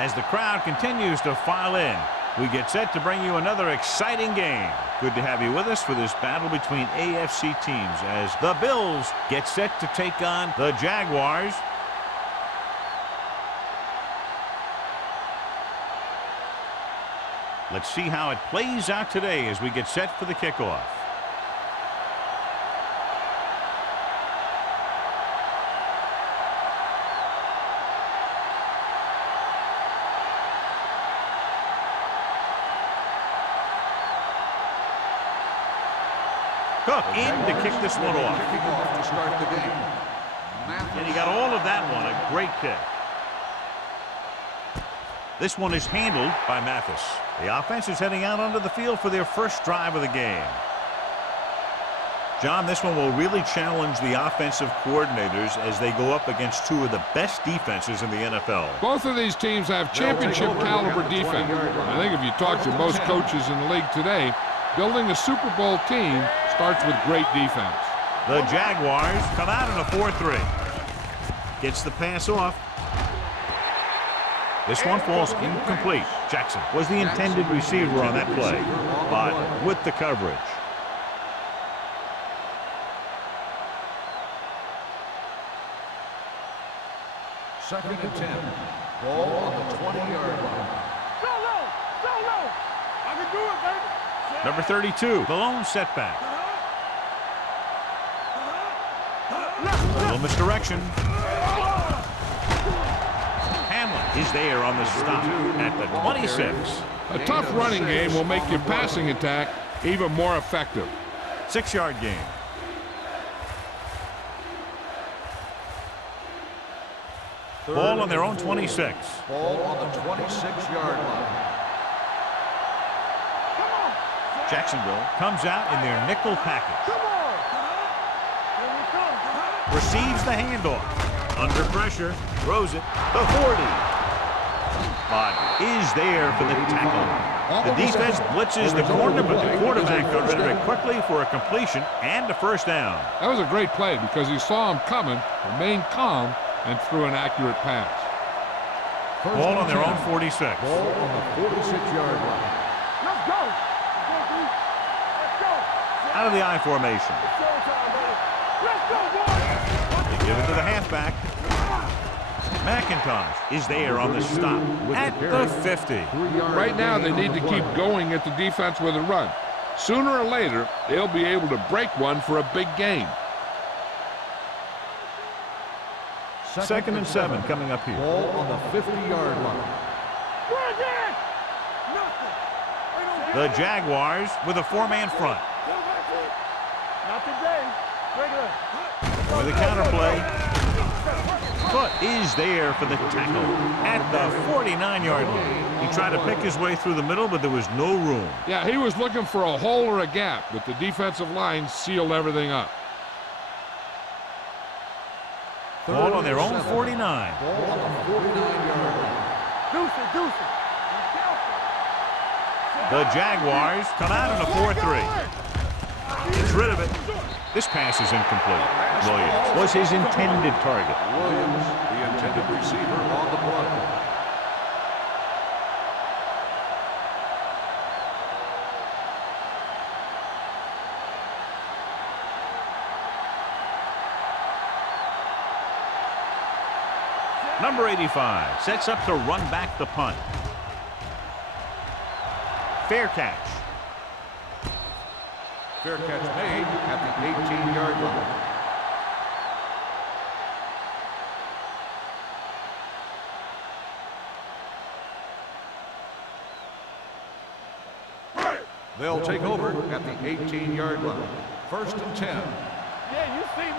As the crowd continues to file in, we get set to bring you another exciting game. Good to have you with us for this battle between AFC teams as the Bills get set to take on the Jaguars. Let's see how it plays out today as we get set for the kickoff. Cook in to kick this one off. To start the game. And he got all of that one. A great kick. This one is handled by Mathis. The offense is heading out onto the field for their first drive of the game. John, this one will really challenge the offensive coordinators as they go up against two of the best defenses in the NFL. Both of these teams have championship caliber defense. I think if you talk to most coaches in the league today, building a Super Bowl team starts with great defense. The Jaguars come out in a 4-3. Gets the pass off. This one falls incomplete. Jackson was the intended receiver on that play, but with the coverage. Second and 10. Ball on the 20-yard line. Go low! Go low! I can do it, baby! Number 32, the lone setback. A little misdirection. Hamlin is there on the stop at the 26. A tough running game will make your passing attack even more effective. 6-yard gain. Ball on their own 26. Ball on the 26-yard line. Jacksonville comes out in their nickel package. Receives the handoff. Under pressure. Throws it. The 40. But is there for the tackle. The defense blitzes the corner, but the quarterback got rid of it quickly for a completion and a first down. That was a great play because he saw him coming, remained calm, and threw an accurate pass. Ball on their own 46. Ball on the 46-yard line. Let's go! Out of the I formation. Let's go, boys! They give it to the halfback. McIntosh is there on the stop at the 50. Right now, they need to keep going at the defense with a run. Sooner or later, they'll be able to break one for a big gain. Second and 7 coming up here. Ball on the 50-yard line. The Jaguars with a 4-man front. Not today. With a counterplay. Foot is there for the tackle at the 49-yard line. He tried to pick his way through the middle, but there was no room. Yeah, he was looking for a hole or a gap, but the defensive line sealed everything up. Ball on their own 49. Ball on the 49-yard line. Deuce. The Jaguars come out in a 4-3. Gets rid of it. This pass is incomplete. Williams was his intended target. Williams, the intended receiver on the play. Number 85 sets up to run back the punt. Fair catch. Fair catch made at the 18-yard line. They'll take over at the 18-yard line. First and 10. Yeah, you see me.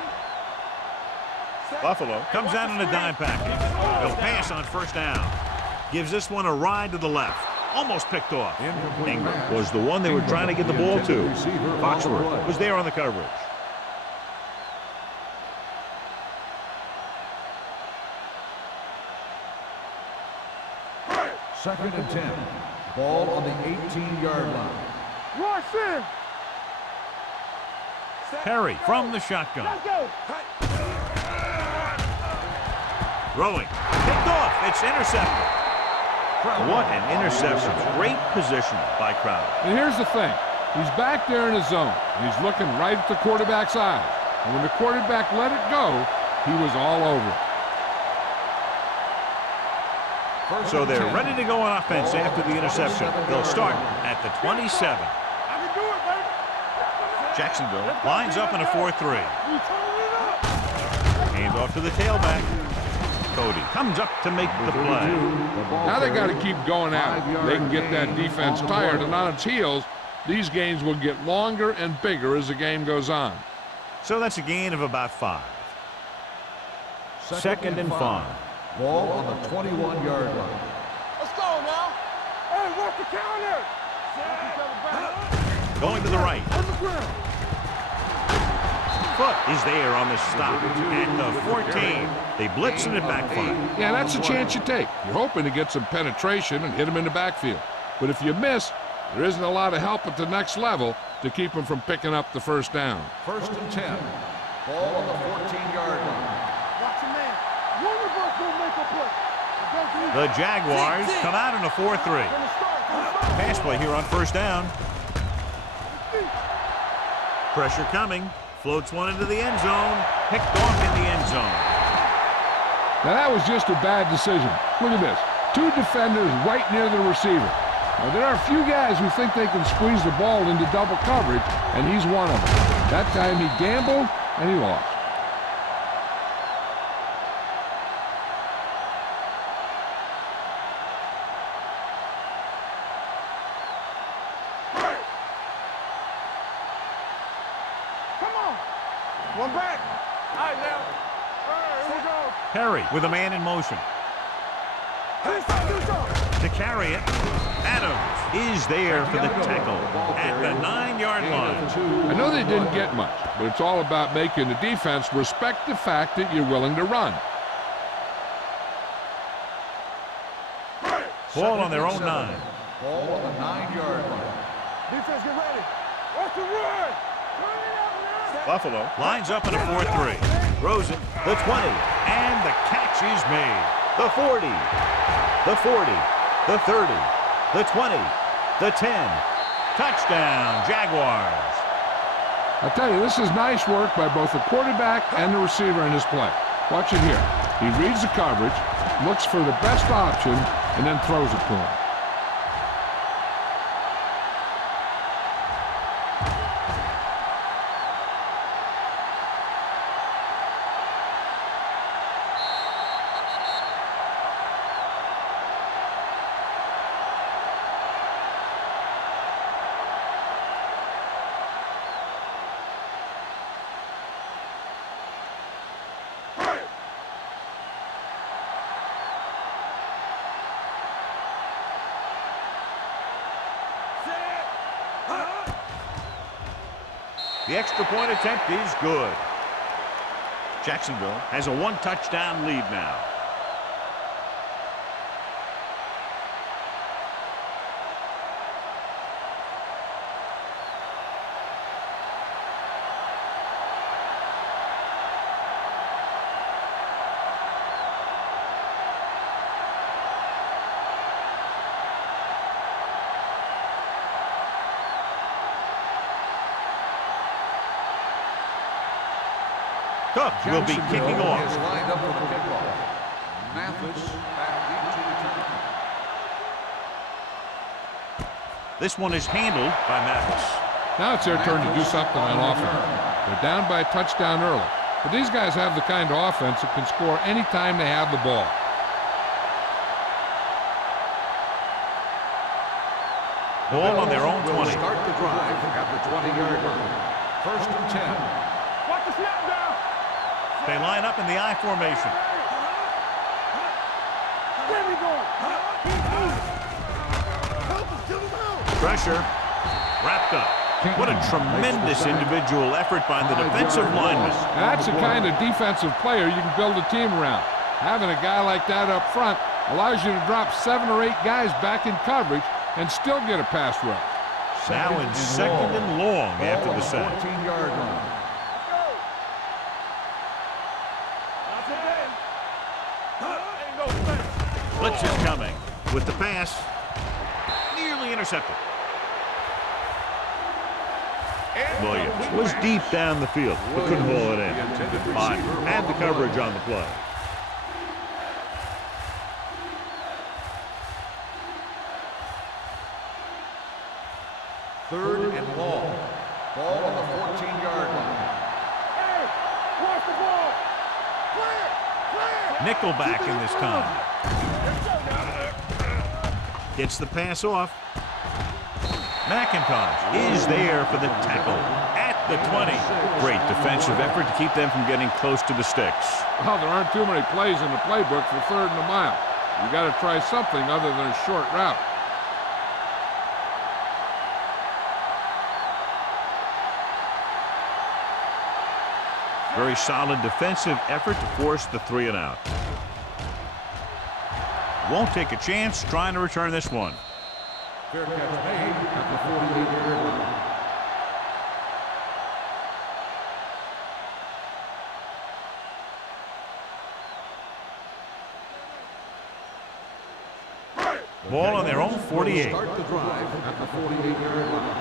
Buffalo comes out in a dime package. They'll pass on first down. Gives this one a ride to the left. Almost picked off. Ingram was the one they were trying to get the ball to. Foxworth was there on the coverage. Second and 10. Ball on the 18-yard line. Rush in. Perry from the shotgun. Let's go. Throwing. Picked off. It's intercepted. What an interception. Great position by Crowder. And here's the thing. He's back there in his zone, and he's looking right at the quarterback's eyes. And when the quarterback let it go, he was all over it. So they're ready to go on offense after the interception. They'll start at the 27. I can do it, baby. Jacksonville lines up in a 4-3. You turning it up. Hand off to the tailback. Cody comes up to make the play. Now they got to keep going at it. They can get that defense tired, and on its heels, these gains will get longer and bigger as the game goes on. So that's a gain of about 5. Second and 5. Ball on the 21-yard line. Let's go now. Hey, work the counter. Going to the right. On the ground. Foot is there on the stop. At the 14. They blitz and it backfire. Yeah, that's a chance you take. You're hoping to get some penetration and hit him in the backfield. But if you miss, there isn't a lot of help at the next level to keep him from picking up the first down. 1st and 10. Ball on the 14-yard line. Watch your man. One of us will make a play. The Jaguars come out in a 4-3. Pass play here on first down. Pressure coming. Floats one into the end zone. Picked off in the end zone. Now that was just a bad decision. Look at this. 2 defenders right near the receiver. Now there are a few guys who think they can squeeze the ball into double coverage, and he's one of them. That time he gambled, and he lost. One back. All right, now. All right, here we go. Perry with a man in motion. To carry it, Adams is there for the tackle at the 9-yard line. I know they didn't get much, but it's all about making the defense respect the fact that you're willing to run. Ball on their own 9. Ball on the 9-yard line. Defense, get ready. Watch the run. Turn it out now. Buffalo lines up in a 4-3. Throws it, the 20, and the catch is made. The 40, the 40, the 30, the 20, the 10. Touchdown, Jaguars. I tell you, this is nice work by both the quarterback and the receiver in his play. Watch it here. He reads the coverage, looks for the best option, and then throws it to him. The extra point attempt is good. Jacksonville has a 1-touchdown lead now. Cook will be kicking Is off. lined up for the kickoff. Mathis back deep to return. This one is handled by Mathis. Now it's their turn to do something on offense. They're down by a touchdown early. But these guys have the kind of offense that can score anytime they have the ball. Ball on their own Will 20. start the drive at the 20-yard line. 1st and 10. Watch the snap down. They line up in the I formation. There we go. Pressure wrapped up. What a tremendous individual effort by the defensive lineman. Now that's the kind of defensive player you can build a team around. Having a guy like that up front allows you to drop 7 or 8 guys back in coverage and still get a pass rush. Now in second and long after the sack. 14-yard line. Blitz is coming. with the pass. Nearly intercepted. Williams was deep down the field, but couldn't haul it in. Biden had the coverage on the play. Third and long. Ball on the 14-yard line. Hey, watch the ball. Clear, clear. Nickelback in this time. Gets the pass off. McIntosh is there for the tackle at the 20. Great defensive effort to keep them from getting close to the sticks. Well, there aren't too many plays in the playbook for 3rd and a mile. You got to try something other than a short route. Very solid defensive effort to force the 3 and out. Won't take a chance trying to return this one. Fair catch made at the 48-yard line. Ball on their own 48. Start the drive at the 48-yard line.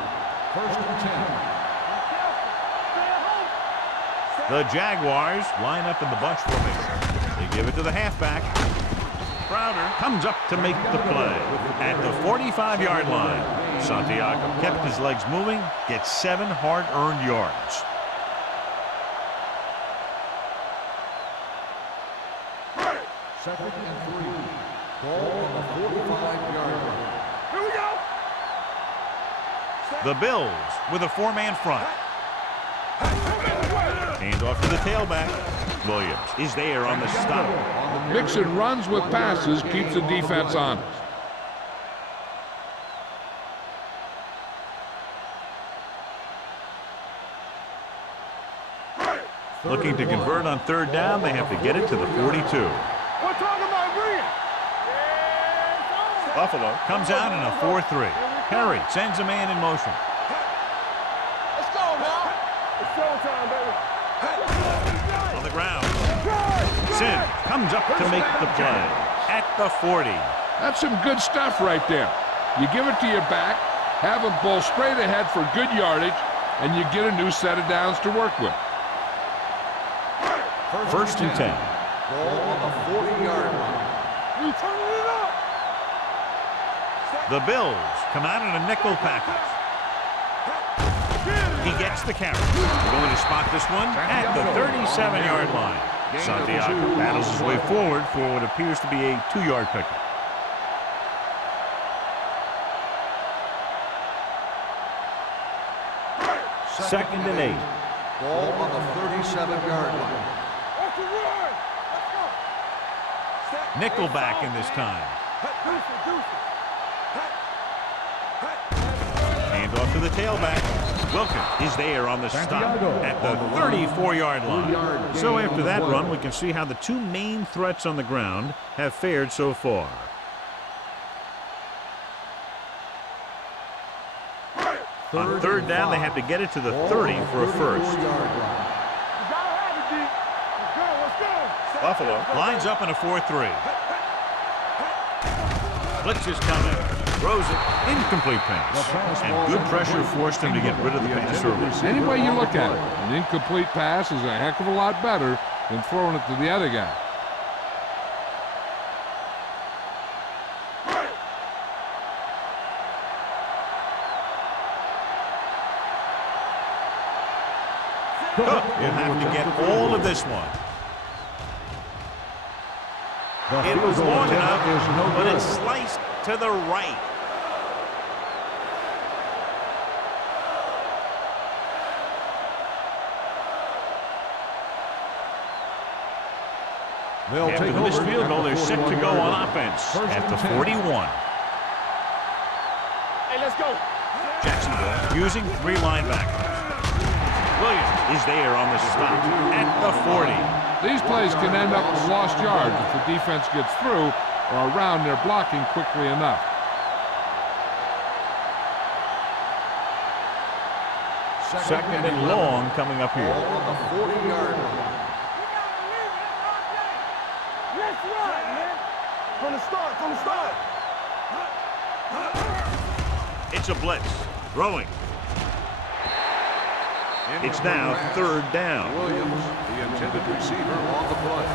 1st and 10. The Jaguars line up in the bunch formation. They give it to the halfback. Crowder comes up to make the play at the 45-yard line. Santiago kept his legs moving, gets 7 hard-earned yards. Second and 3. Ball on the 45-yard line. Here we go. The Bills with a 4-man front. Hand off to the tailback. Williams is there on the stop. Mixing runs with passes keeps the defense honest. Looking to convert on 3rd down, they have to get it to the 42. We're talking about Green. Buffalo comes out in a 4-3. Perry sends a man in motion. Let's go now. It's showtime, baby. On the ground. Sin comes up to make the play at the 40. That's some good stuff right there. You give it to your back, have him pull straight ahead for good yardage, and you get a new set of downs to work with. 1st and 10. Ball on the 40-yard line. We turning it up. The Bills come out in a nickel package. He gets the carry. Going to spot this one at the 37-yard line. Santiago battles his way forward for what appears to be a 2-yard pickup. Second and 8. Ball on the 37-yard line. Watch the run. Let's go. Nickelback in this time. Hand off to the tailback. Wilkins is there on the stop at the 34-yard line. So after that run, we can see how the 2 main threats on the ground have fared so far. On 3rd down, they have to get it to the 30 for a first. Buffalo lines up in a 4-3. Blitz is coming. Throws it. Incomplete pass. And good pressure forced him to get rid of the pass early. Any way you look at it, an incomplete pass is a heck of a lot better than throwing it to the other guy. Cook will have to get all of this one. It was long enough, but it's sliced to the right. After the missed field goal, they're set to go on offense at the 41. Hey, let's go. Jacksonville using 3 linebackers. Williams is there on the stop at the 40. These plays can end up with lost yards if the defense gets through or around their blocking quickly enough. Second and long coming up here. Ball on the 40-yard line. Let's run, man. From the start, from the start. It's a blitz. Throwing. It's now third down. Williams, the intended receiver on the play.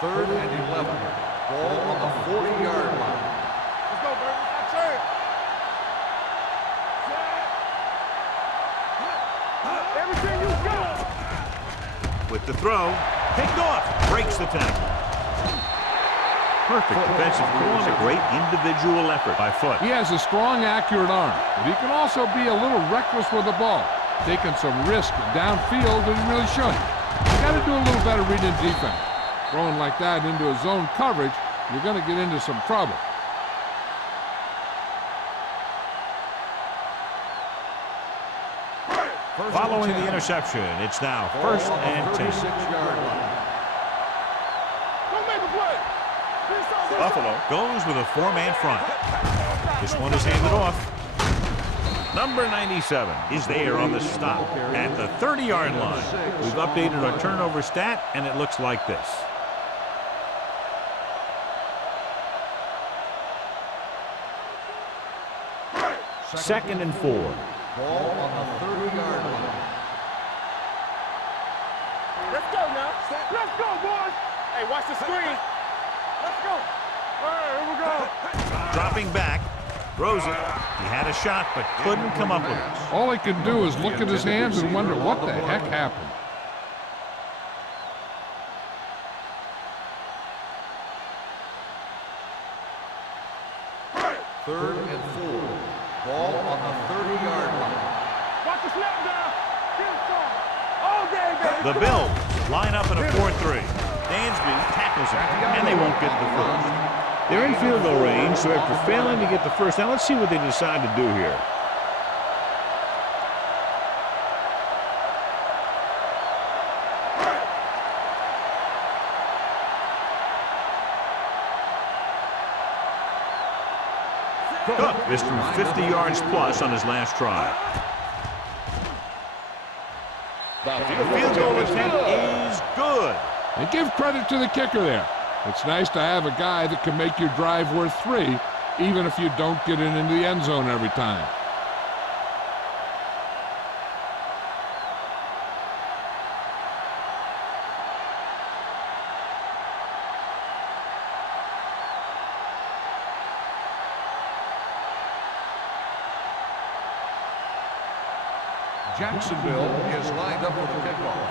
Third and 11. Ball on the 40-yard line. Let's go, baby. That's it. Everything you got. With the throw. Picked off. Breaks the tackle. Perfect defensive call and a great individual effort by Foot. He has a strong, accurate arm, but he can also be a little reckless with the ball, taking some risk downfield that he really shouldn't. You got to do a little better reading defense. Throwing like that into a zone coverage, you're going to get into some trouble. Following the interception, it's now first and 10. Don't make a play. Buffalo goes with a four-man front. This one is handed off. Number 97 is there on the stop at the 30-yard line. We've updated our turnover stat, and it looks like this. Second and 4. Ball on the 30-yard line. Let's go now. Let's go, boys. Hey, watch the screen. Let's go. All right, here we go. Dropping back. Throws it. He had a shot, but couldn't come up with it. All he can do is look at his hands and wonder what the heck happened. Third and 4. Ball on the 30-yard line. Watch the snap now. Get it strong. All day, baby. The Bills line up in a 4-3. Dansby tackles it, and they won't get the first. They're in field goal range, so after failing to get the first, now let's see what they decide to do here. Cook is through 50 yards plus on his last try. The field goal attempt is good. And give credit to the kicker there. It's nice to have a guy that can make your drive worth 3, even if you don't get it into the end zone every time. Jacksonville is lined up for the kickoff.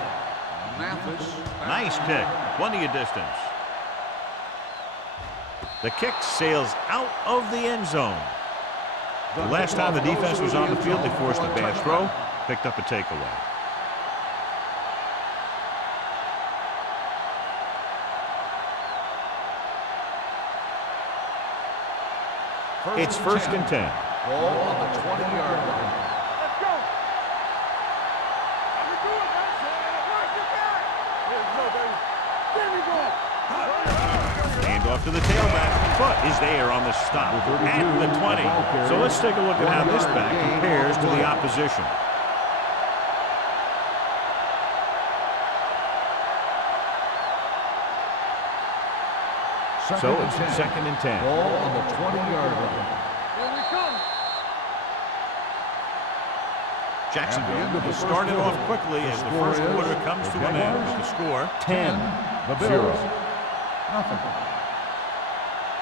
Mathis. Nice kick. Plenty of distance. The kick sails out of the end zone. The last time the defense was on the field, they forced a bad throw, picked up a takeaway. It's first and 10. Ball on the 20-yard line. Let's go. How we doing, guys? Watch your back. Here we go, baby. There we go. Hand off to the tailback. Foot is there on the stop at the 20. So let's take a look at how this back compares to the opposition. So it's second and 10. Ball on the 20-yard line. Here we come. Jacksonville started off quickly as the first quarter comes to an end with the score 10-0. Nothing.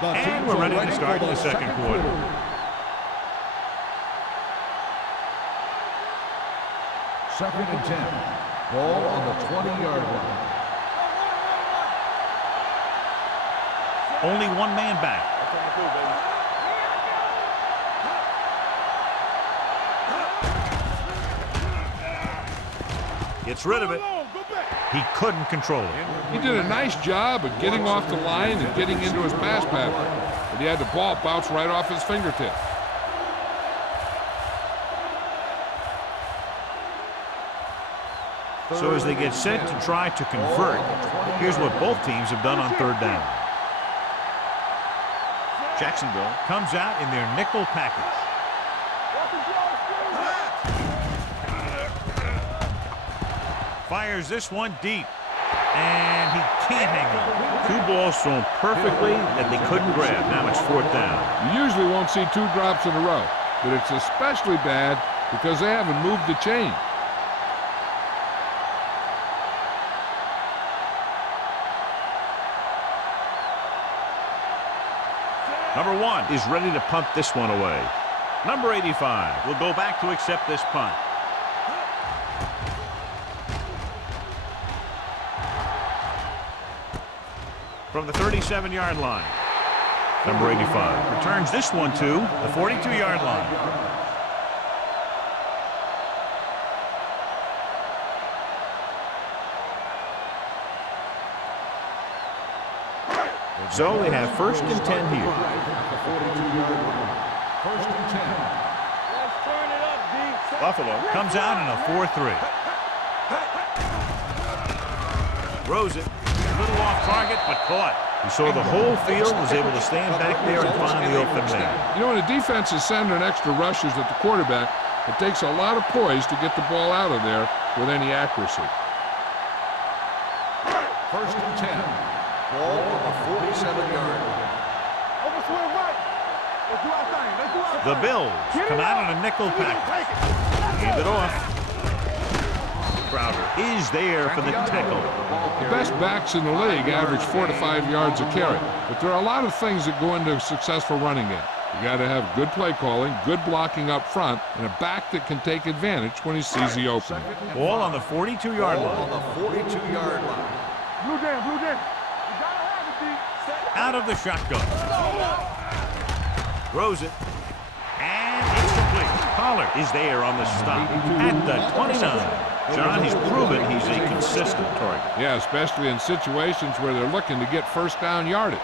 And we're ready to start the second quarter. Second and 10. Ball on the 20-yard line. Only one man back. That's what we do, baby. Gets rid of it. Go back. He couldn't control it. He did a nice job of getting off the line and getting into his pass pattern, but he had the ball bounce right off his fingertips. So as they get set to try to convert, here's what both teams have done on third down. Jacksonville comes out in their nickel package. Fires this one deep. And he can't hang on. Two balls thrown perfectly that they couldn't grab. Now it's 4th down. You usually won't see 2 drops in a row, but it's especially bad because they haven't moved the chain. Number 1 is ready to punt this one away. Number 85 will go back to accept this punt. From the 37-yard line. Number 85 returns this one to the 42-yard line. So they have 1st and 10 here. First and 10. Let's turn it up, D. Buffalo comes out in a 4-3. Throws it. A little off target, but caught. You saw the whole field was able to stand back there and find the open man. You know, when a defense is sending extra rushes at the quarterback, it takes a lot of poise to get the ball out of there with any accuracy. First and 10. Ball on the 47-yard line. Over swing right. Let's do our thing. Let's do our thing. The Bills come out on a nickel package. Hand it off. Crowder is there for the tackle. The best backs in the league average 4 to 5 yards a carry, but there are a lot of things that go into a successful running game. You got to have good play calling, good blocking up front, and a back that can take advantage when he sees the opening. Ball on the 42-yard line. On the 42-yard line. Blue jam, blue jam. You gotta have it, D. Out of the shotgun. Throws it. And it's complete. Pollard is there on the stop at the 29. John, he's proven he's a consistent target. Yeah, especially in situations where they're looking to get 1st down yardage.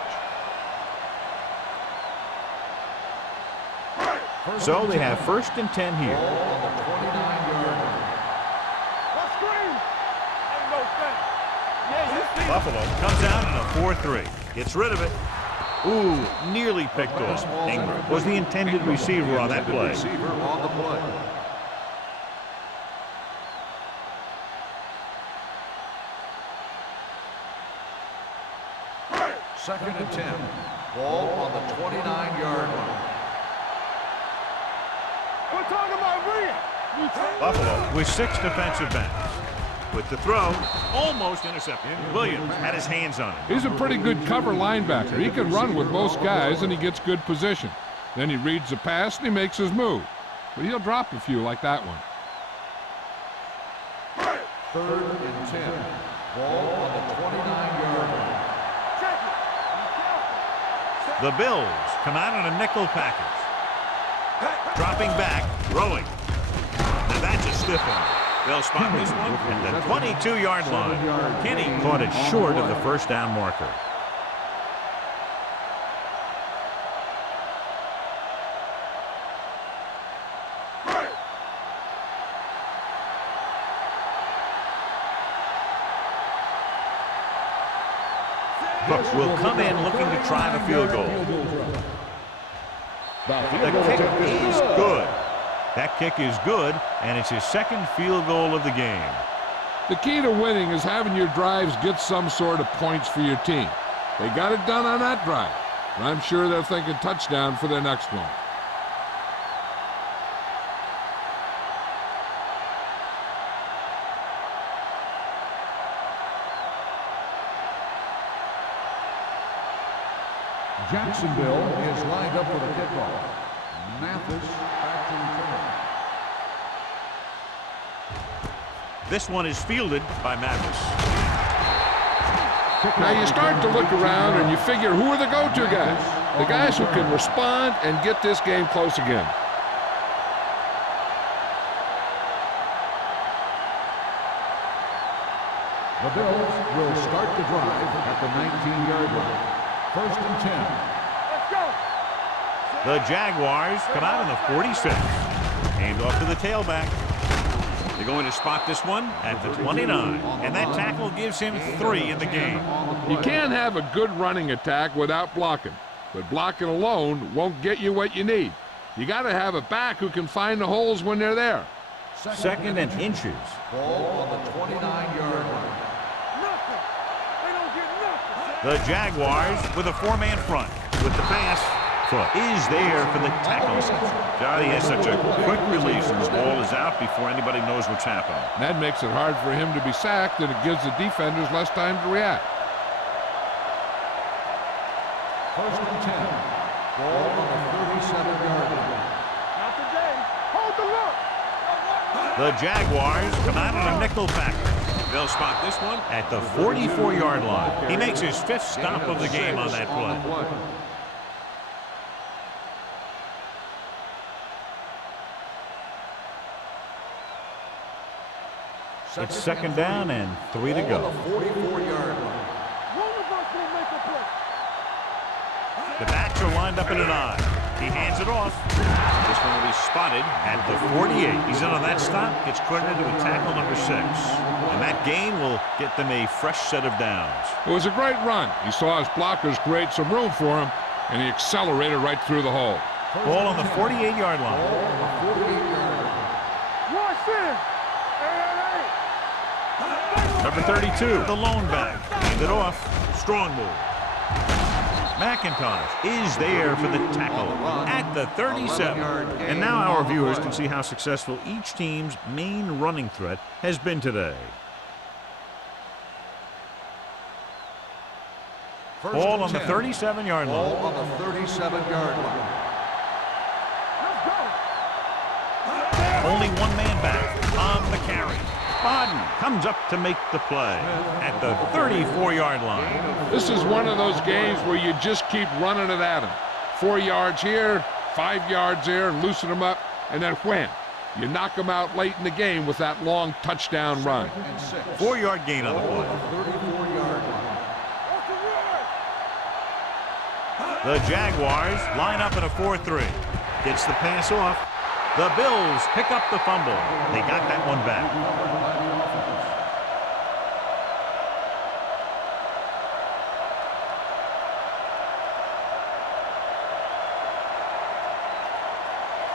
So they have 1st and 10 here. On the 29-yard line. Let's scream. Ain't no thing. Yeah, you see. Buffalo comes out in a 4-3. Gets rid of it. Ooh, nearly picked off. Ingram was the intended receiver on that play. Receiver on the play. Second and 10. Ball on the 29-yard line. We're talking about real. Buffalo with 6 defensive backs. With the throw, almost intercepted. Williams had his hands on it. He's a pretty good cover linebacker. He can run with most guys, and he gets good position. Then he reads the pass, and he makes his move. But he'll drop a few like that one. Third and 10. Ball on the 29-yard line. The Bills come out in a nickel package. Dropping back, throwing. Now that's a stiff one. They'll spot this one at the 22-yard line. Kenny caught it short of the 1st down marker. Cook will come in looking to try the field goal. The kick is good. That kick is good, and it's his 2nd field goal of the game. The key to winning is having your drives get some sort of points for your team. They got it done on that drive, and I'm sure they're thinking touchdown for their next one. Jacksonville is lined up for the kickoff. Mathis back to return. This one is fielded by Mathis. Now you start to look around and you figure, who are the go-to guys? The guys who can respond and get this game close again. The Bills will start the drive at the 19-yard line. First and 10. Let's go. The Jaguars come out in the 46. Hand off to the tailback. They're going to spot this one at the 29. And that tackle gives him 3 in the game. You can't have a good running attack without blocking. But blocking alone won't get you what you need. You got to have a back who can find the holes when they're there. Second and inches. Ball on the 29-yard line. Nothing. They don't get nothing. The Jaguars with a four-man front. With the pass, foot is there for the tackle. Johnny has such a quick release and the ball is out before anybody knows what's happening. That makes it hard for him to be sacked, and it gives the defenders less time to react. First and 10. Ball on the 37-yard line. Not today. Hold the look. The Jaguars come out on a nickel package. They'll spot this one at the 44-yard line. He makes his fifth stop of the game on that play. It's second down and 3 to go. 44-yard line. One of us will make a play. The backs are lined up in an I. He hands it off. This one will be spotted at the 48. He's in on that stop. Gets credited with tackle number 6. And that gain will get them a fresh set of downs. It was a great run. He saw his blockers create some room for him, and he accelerated right through the hole. Ball on the 48-yard line. Watch this. Number 32, the lone back. Hand it off. Strong move. McIntosh is there for the tackle at the 37. And now our viewers can see how successful each team's main running threat has been today. Ball on the 37-yard line. Ball on the 37-yard line. Only one man back on the carry. Bodden comes up to make the play at the 34-yard line. This is one of those games where you just keep running it at him. 4 yards here, 5 yards there, loosen them up, and then wham. You knock them out late in the game with that long touchdown run. 4-yard gain on the play. 34-yard line. The Jaguars line up in a 4-3. Gets the pass off. The Bills pick up the fumble. They got that one back.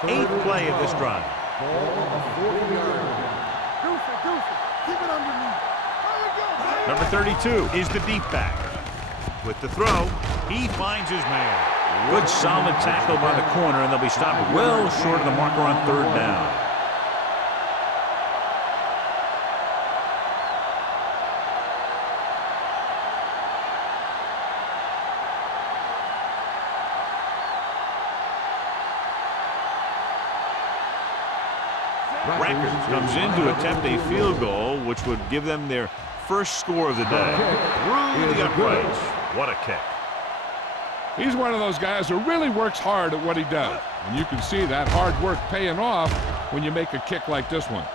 Eighth play of this drive. Ball on the 40-yard line. Deuce it. Keep it underneath. There we go. Number 32 is the deep back. With the throw, he finds his man. Good solid tackle by the corner, and they'll be stopped well short of the marker on third down. Rackers comes in to attempt a field goal, which would give them their first score of the day. Through the uprights. What a kick. He's one of those guys who really works hard at what he does. And you can see that hard work paying off when you make a kick like this one.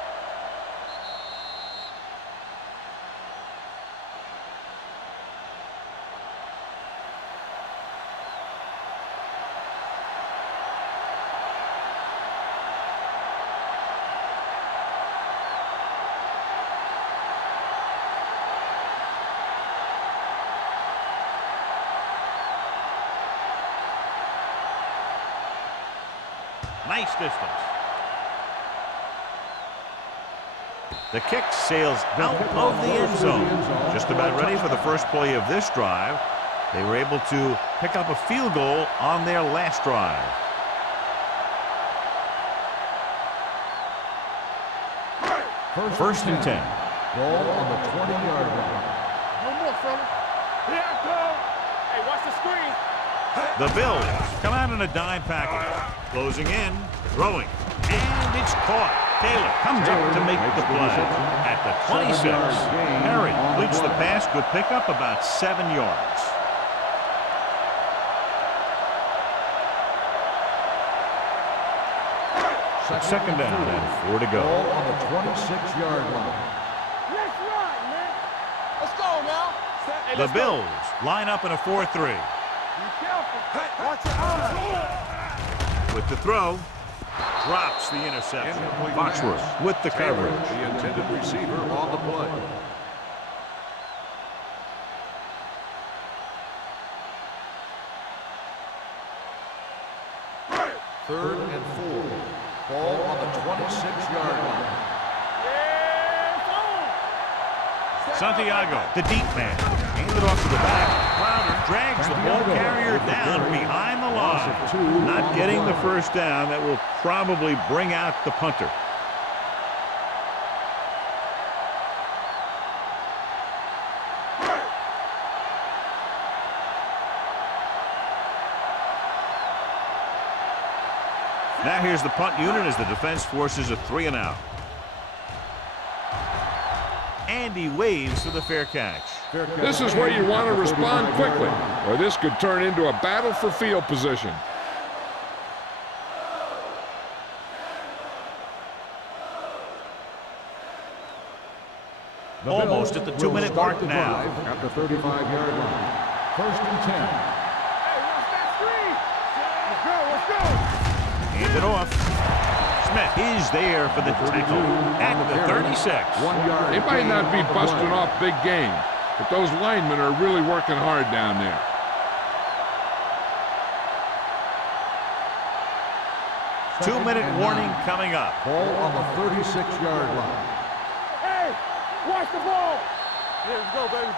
Nice distance. The kick sails out of the end zone. Just about ready for the first play of this drive. They were able to pick up a field goal on their last drive. First and 10. Ball on the 20-yard line. No more, fella. Here I come. Hey, watch the screen. The Bills come out in a dime package. Closing in, throwing, and it's caught. Taylor comes up to make the play at the 26. Harry completes the pass. Good pickup, about 7 yards. Second down and 4 to go. Ball on the 26-yard line. Let's ride, man. Let's go now. Hey, The let's go. Bills line up in a 4-3. Be careful. Watch your eyes. With the throw, drops the interception. Foxworth with the coverage. The intended receiver on the play. Third and 4. Ball on the 26-yard line. Santiago, the deep man. Handed off to the back. Crowder drags the ball carrier down behind the line. Not getting the first down. That will probably bring out the punter. Now here's the punt unit as the defense forces a 3-and-out. And he waves for the fair catch. This is where you want to respond quickly, or this could turn into a battle for field position. Almost at the 2-minute mark now. At the 35-yard line. 1st and 10. Hey, watch that screen. Let's go. Hand it off. Smith is there for the tackle at the 36. 1 yard. They might not be busting off big game, but those linemen are really working hard down there. Two-minute warning coming up. Ball on the 36-yard line. Hey, watch the ball. Yeah, let's go, baby.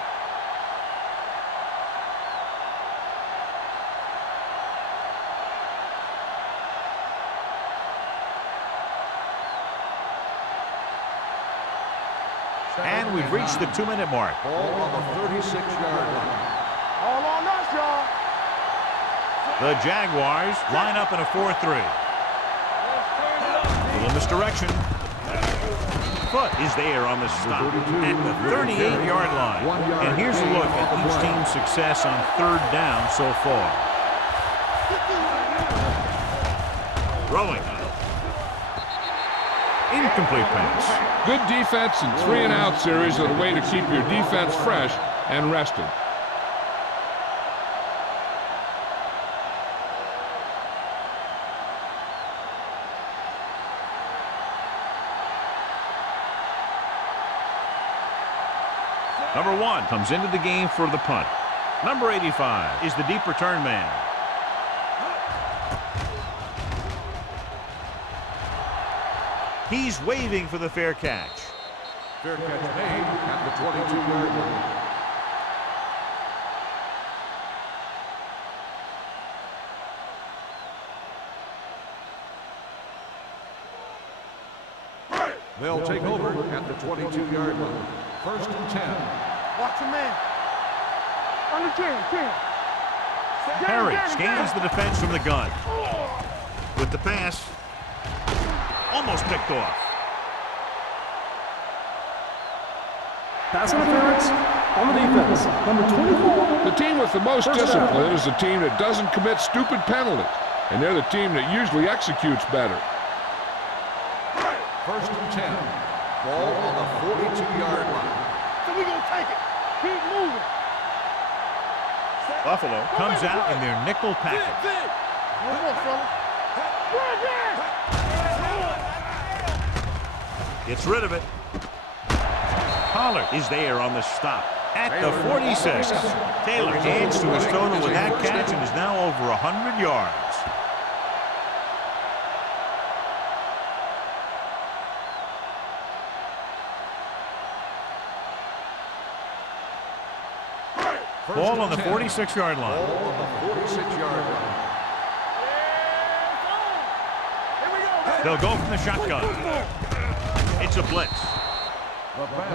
And we've reached the 2-minute mark. Ball on the 36-yard line. All on us, y'all. The Jaguars line up in a 4-3. Little misdirection. Foot is there on the stop at the 38-yard line. And here's a look at each team's success on 3rd down so far. Throwing. Incomplete pass. Good defense and 3-and-out series are the way to keep your defense fresh and rested. Number 1 comes into the game for the punt. Number 85 is the deep return man. He's waving for the fair catch. Fair catch made at the 22-yard line. They'll take over at the 22-yard line. 1st and 10. Watch him, man. Under 10. Harry scans the defense from the gun. With the pass. Almost picked off. Pass interference on the defense. Number 24. The team with the most discipline is the team that doesn't commit stupid penalties, and they're the team that usually executes better. 1st and 10. Ball on the 42-yard line. So we gonna take it. Keep moving. Buffalo comes out in their nickel package. Come on, fella. Gets rid of it. Pollard is there on the stop at the 46. Taylor adds to his total with that catch and is now over 100 yards. Ball on the 46-yard line. Ball on the 46-yard line. They'll go from the shotgun. It's a blitz.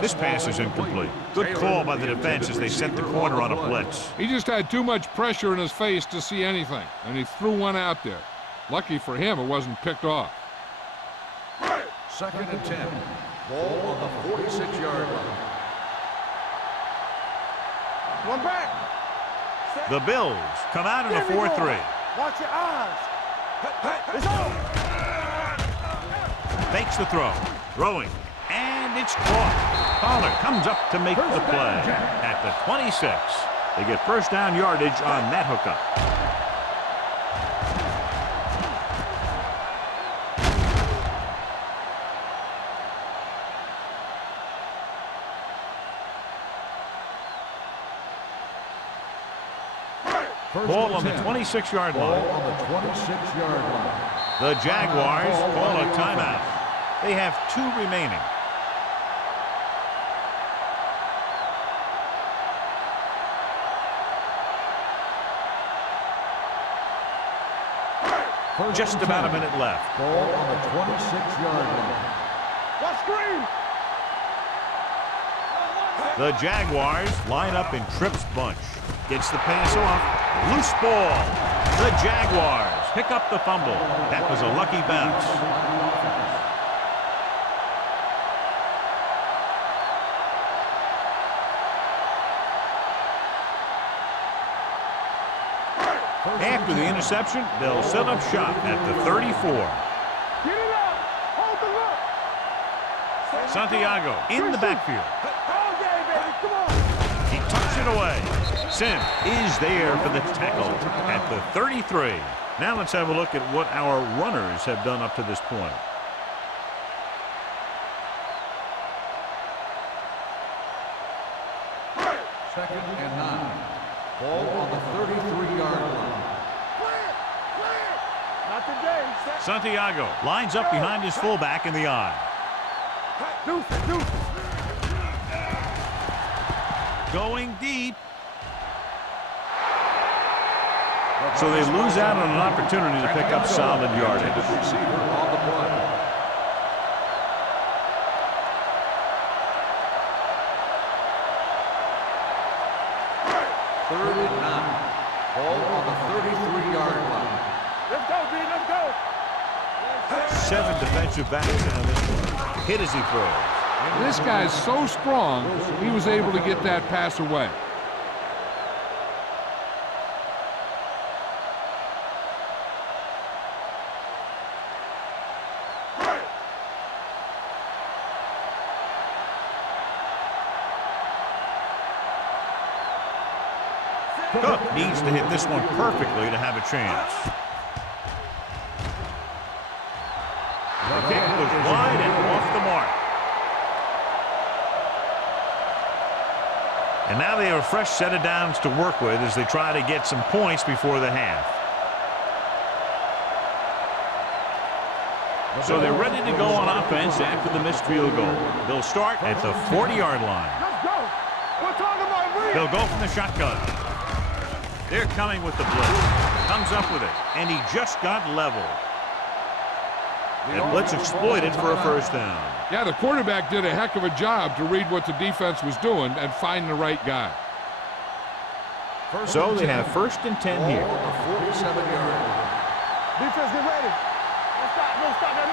This pass is incomplete. Good call by the defense as they sent the corner on a blitz. He just had too much pressure in his face to see anything, and he threw one out there. Lucky for him, it wasn't picked off. 2nd and 10. Ball on the 46-yard line. One back. The Bills come out in a 4-3. Watch your eyes. It's on. Fakes the throw. Throwing. And it's caught. Pollard comes up to make the play at the 26. They get first down yardage on that hookup. Ball on the 26-yard line. Ball on the 26-yard line. The Jaguars call a timeout. They have 2 remaining. Just about a minute left. Ball on the 26-yard line. Let's screen. The Jaguars line up in Tripp's bunch. Gets the pass off. Loose ball. The Jaguars pick up the fumble. That was a lucky bounce. After the interception, they'll set up shop at the 34. Get it up. Hold the look. Santiago in the backfield. All day, baby. Come on. He tucks it away. Sim is there for the tackle at the 33. Now let's have a look at what our runners have done up to this point. Second and 9. Ball on the 33-yard line. Not today. Santiago lines up behind his fullback in the I. Deuce, deuce. Going deep. So they lose out on an opportunity to pick up solid yardage. Receiver on the play. Third and 9. Ball on the 33-yard line. Let's go, B. Let's go. 7 defensive backs on this one. Hit as he throws. This guy's so strong, he was able to get that pass away. Cook needs to hit this one perfectly to have a chance. The kick was wide and off the mark. And now they have a fresh set of downs to work with as they try to get some points before the half. So they're ready to go on offense after the missed field goal. They'll start at the 40-yard line. Let's go. We're talking about read. They'll go from the shotgun. They're coming with the blitz. Comes up with it, and he just got leveled. And blitz exploited for a first down. Yeah, the quarterback did a heck of a job to read what the defense was doing and find the right guy. So they have 1st and 10 here. 47-yard line. Defense, get ready. Don't stop that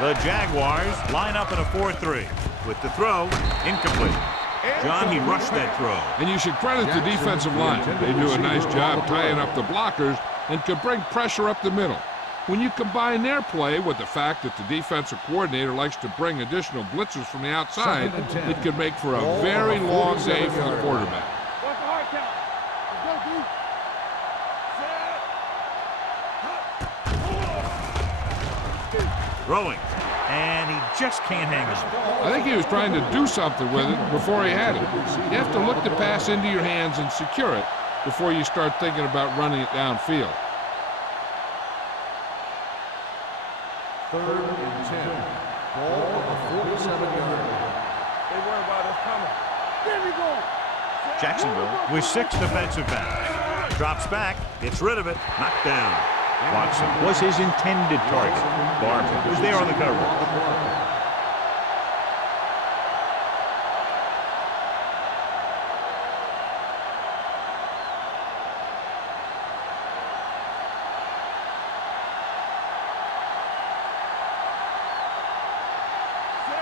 motor. The Jaguars line up in a 4-3 with the throw incomplete. John, he rushed that throw. And you should credit the defensive line. They do a nice job tying up the blockers and can bring pressure up the middle. When you combine their play with the fact that the defensive coordinator likes to bring additional blitzers from the outside, it could make for a very long day for the quarterback. What's the hard count? Let's go, D. Throwing. And he just can't hang on. I think he was trying to do something with it before he had it. You have to look the pass into your hands and secure it before you start thinking about running it downfield. 3rd and 10. Ball on the 47-yard line. They worry about us coming. There we go. Jacksonville with 6 defensive backs. Drops back, gets rid of it, knocked down. Watson was his intended target. Barber was there on the cover.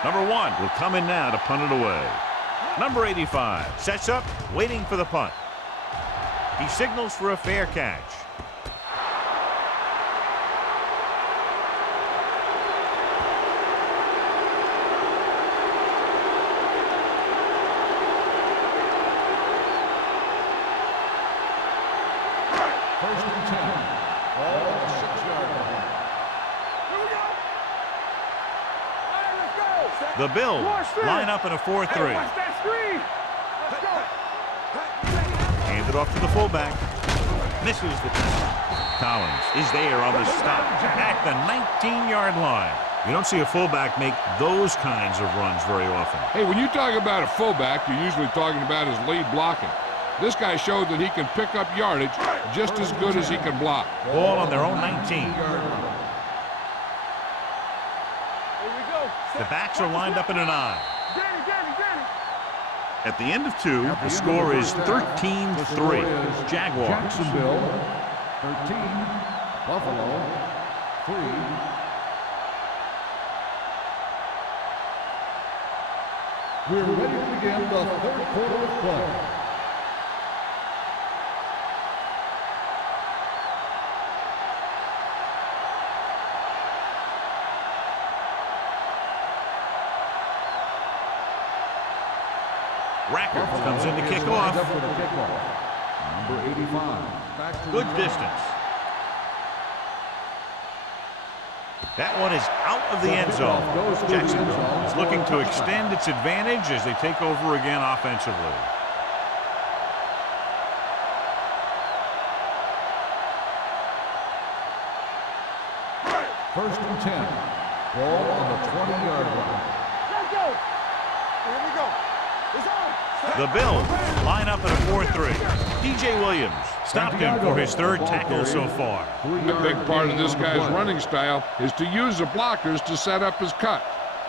Number 1 will come in now to punt it away. Number 85 sets up, waiting for the punt. He signals for a fair catch. The Bills line up in a 4-3. Hand it off to the fullback. Misses the tackle. Collins is there on the stop at the 19-yard line. You don't see a fullback make those kinds of runs very often. Hey, when you talk about a fullback, you're usually talking about his lead blocking. This guy showed that he can pick up yardage just as good as he can block. Ball on their own 19. Here we go. The backs are lined up in a 9. Danny. At the end of 2, the score is 13-3. Jaguars. Jacksonville 13, Buffalo 3. We're ready to begin the third quarter of play. Rackers comes in to kick off. Up with a kickoff. Number 85. Back to Good distance. That one is out of the end zone. Jacksonville is looking to extend its advantage as they take over again offensively. First and 10. Ball on the 20-yard line. Let's go. Here we go. It's on. The Bills line up at a 4-3. DJ Williams stopped him for his 3rd tackle so far. A big part of this guy's running style is to use the blockers to set up his cut,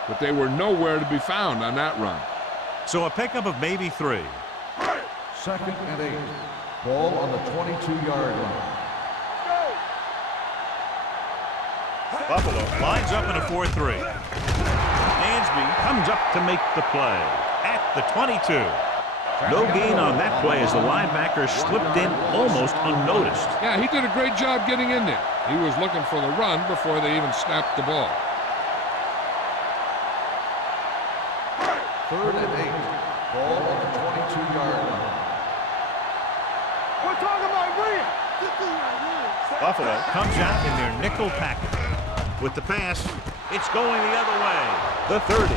but they were nowhere to be found on that run. So a pickup of maybe 3. Second and 8. Ball on the 22-yard line. Buffalo lines up in a 4-3. Dansby comes up to make the play at the 22. No gain on that play as the linebacker slipped in almost unnoticed. Yeah, he did a great job getting in there. He was looking for the run before they even snapped the ball. Third and 8. Ball on the 22-yard line. We're talking about Williams. Buffalo comes out in their nickel package. With the pass, it's going the other way. The 30.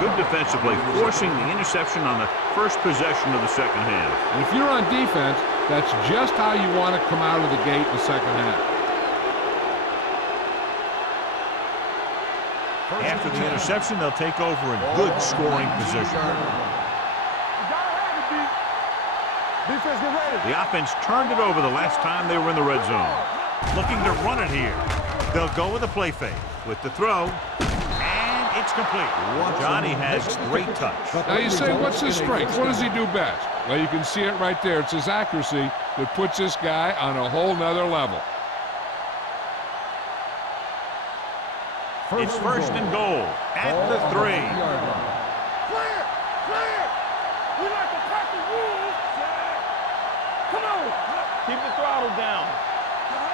Good defensive play, forcing the interception on the first possession of the second half. And if you're on defense, that's just how you want to come out of the gate in the second half. After the interception, they'll take over in good scoring position. Defense, get ready. The offense turned it over the last time they were in the red zone. Looking to run it here. They'll go with a play fake. With the throw, and it's complete. Johnny has great touch. Now you say, what's his strength? What does he do best? Well, you can see it right there. It's his accuracy that puts this guy on a whole nother level. It's first and goal at the 3. Clear. We like to crack the rules. Come on. Keep the throttle down.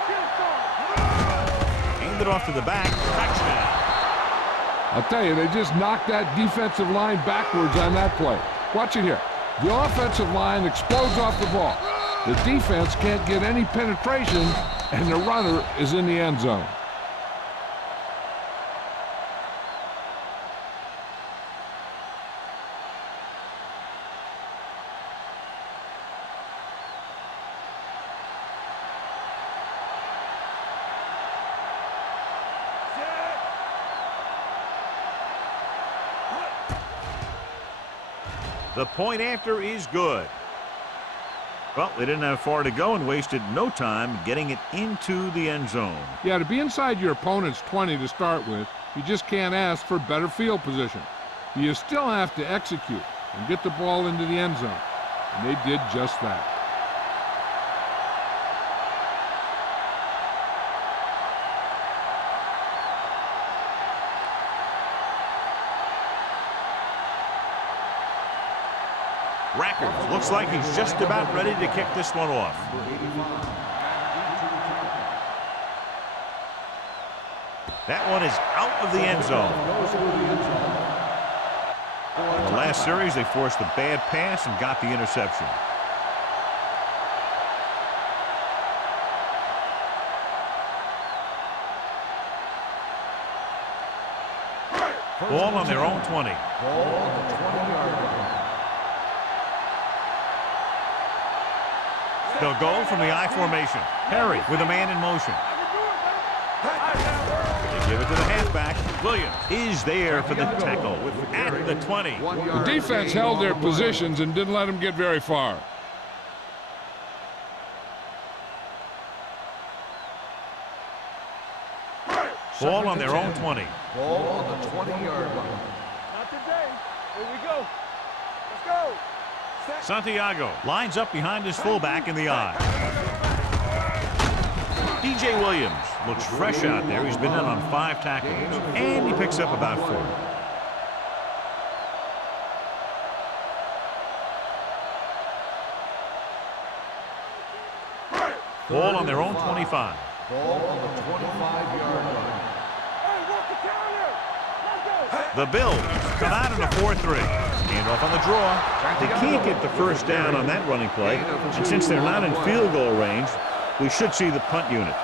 Get it started. Aimed it off to the back. Touchdown. I'll tell you, they just knocked that defensive line backwards on that play. Watch it here. The offensive line explodes off the ball. The defense can't get any penetration, and the runner is in the end zone. The point after is good. Well, they didn't have far to go and wasted no time getting it into the end zone. Yeah, to be inside your opponent's 20 to start with, you just can't ask for better field position. You still have to execute and get the ball into the end zone, and they did just that. Rackers looks like he's just about ready to kick this one off. That one is out of the end zone. In the last series, they forced a bad pass and got the interception. Ball on their own 20. Ball on the 20-yard line. They'll go from the I formation. Perry with a man in motion. They give it to the half halfback. Williams is there for the tackle at the 20. The defense held their positions and didn't let them get very far. Ball on their own 20. Ball on the 20-yard line. Not today. Here we go. Let's go. Santiago lines up behind his fullback in the I. DJ Williams looks fresh out there. He's been in on 5 tackles, and he picks up about 4. Ball on their own 25. Ball on the 25-yard line. Hey, walk the counter. Let's go. The Bills come out in a 4-3. Handoff on the draw. They can't get the first down on that running play, and since they're not in field goal range, we should see the punt unit.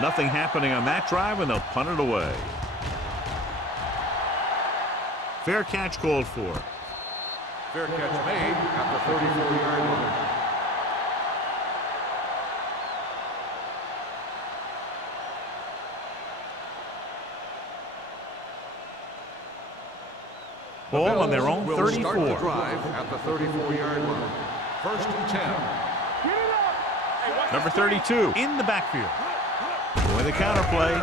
Nothing happening on that drive, and they'll punt it away. Fair catch called for. Fair catch made at the 34-yard line. Ball on their own 34. Start the drive at the 34-yard line. 1st and 10. Get it up. Hey, watch Number the screen. 32 in the backfield. With the counter play.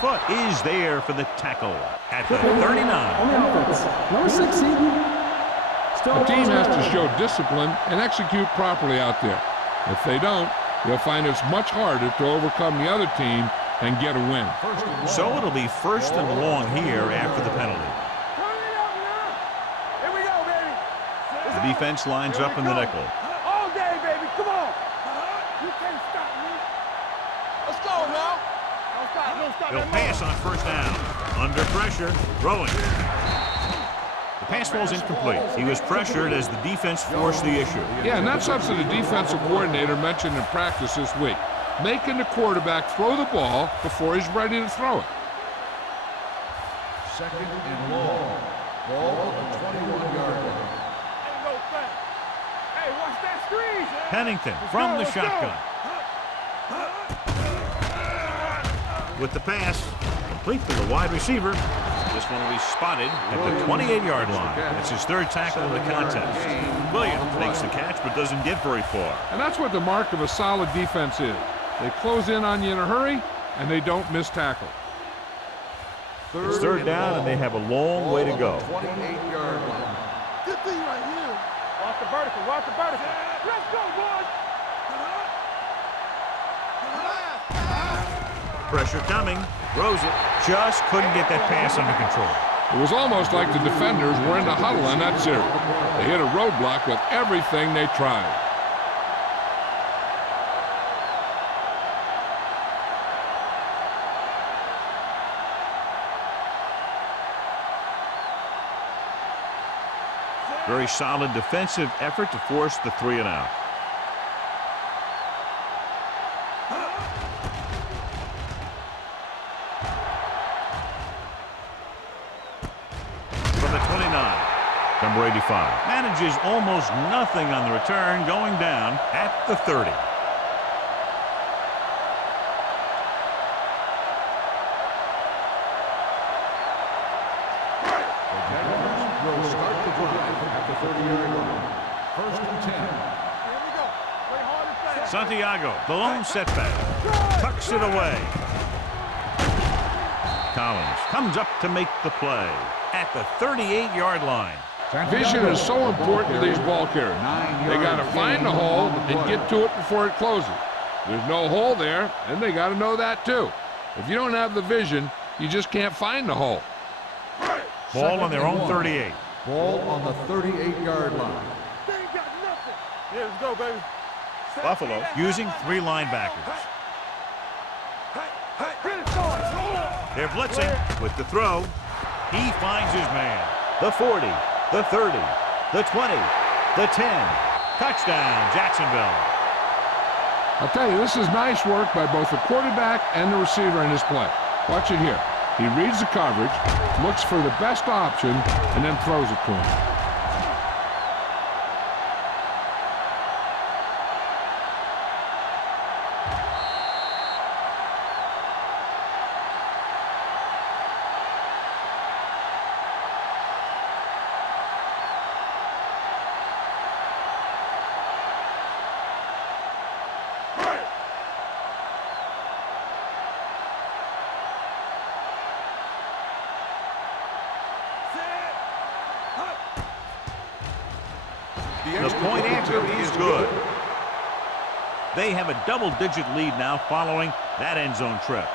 Foot is there for the tackle at the 39. On the offense, number 60. Still The team has to show discipline and execute properly out there. If they don't, they'll find it's much harder to overcome the other team and get a win. So it'll be 1st and long here after the penalty. Turn it up now. Here we go, baby. The defense lines up in the nickel. All day, baby. Come on. You can't stop me. Let's go now. Don't stop. Don't stop. He'll that pass motion. on 1st down. Under pressure, throwing. The pass falls incomplete. He was pressured as the defense forced the issue. Yeah, and that's something the defensive coordinator mentioned in practice this week. Making the quarterback throw the ball before he's ready to throw it. 2nd and long. Ball on the 21-yard line. Ain't no thing. Hey, watch that screen. Pennington from the shotgun. With the pass, complete to the wide receiver. This one will be spotted at the 28-yard line. It's his 3rd tackle of the contest. Williams makes the catch but doesn't get very far. And that's what the mark of a solid defense is. They close in on you in a hurry, and they don't miss tackle. It's 3rd down, and they have a long way to go. 28-yard line. Good thing right here. Watch the vertical. Watch the vertical. Let's go, boys. Pressure coming. Throws it. Just couldn't get that pass under control. It was almost like the defenders were in the huddle on that series. They hit a roadblock with everything they tried. Very solid defensive effort to force the 3 and out. From the 29, number 85. Manages almost nothing on the return, going down at the 30. Will start the drive at the 30-yard line. 1st and 10. Here we go. Play hard and fast. Santiago, the lone setback, tucks it away. Collins comes up to make the play at the 38-yard line. Vision is so important to these ball carriers. They got to find the hole and get to it before it closes. There's no hole there, and they got to know that too. If you don't have the vision, you just can't find the hole. Ball on their own 38. Ball on the 38-yard line. They ain't got nothing. Yeah, let's go, baby. Buffalo using 3 linebackers. Get it going. They're blitzing with the throw. He finds his man. The 40, the 30, the 20, the 10. Touchdown, Jacksonville. I'll tell you, this is nice work by both the quarterback and the receiver in this play. Watch it here. He reads the coverage, looks for the best option, and then throws it to him. The point after is good. They have a double-digit lead now following that end zone trip.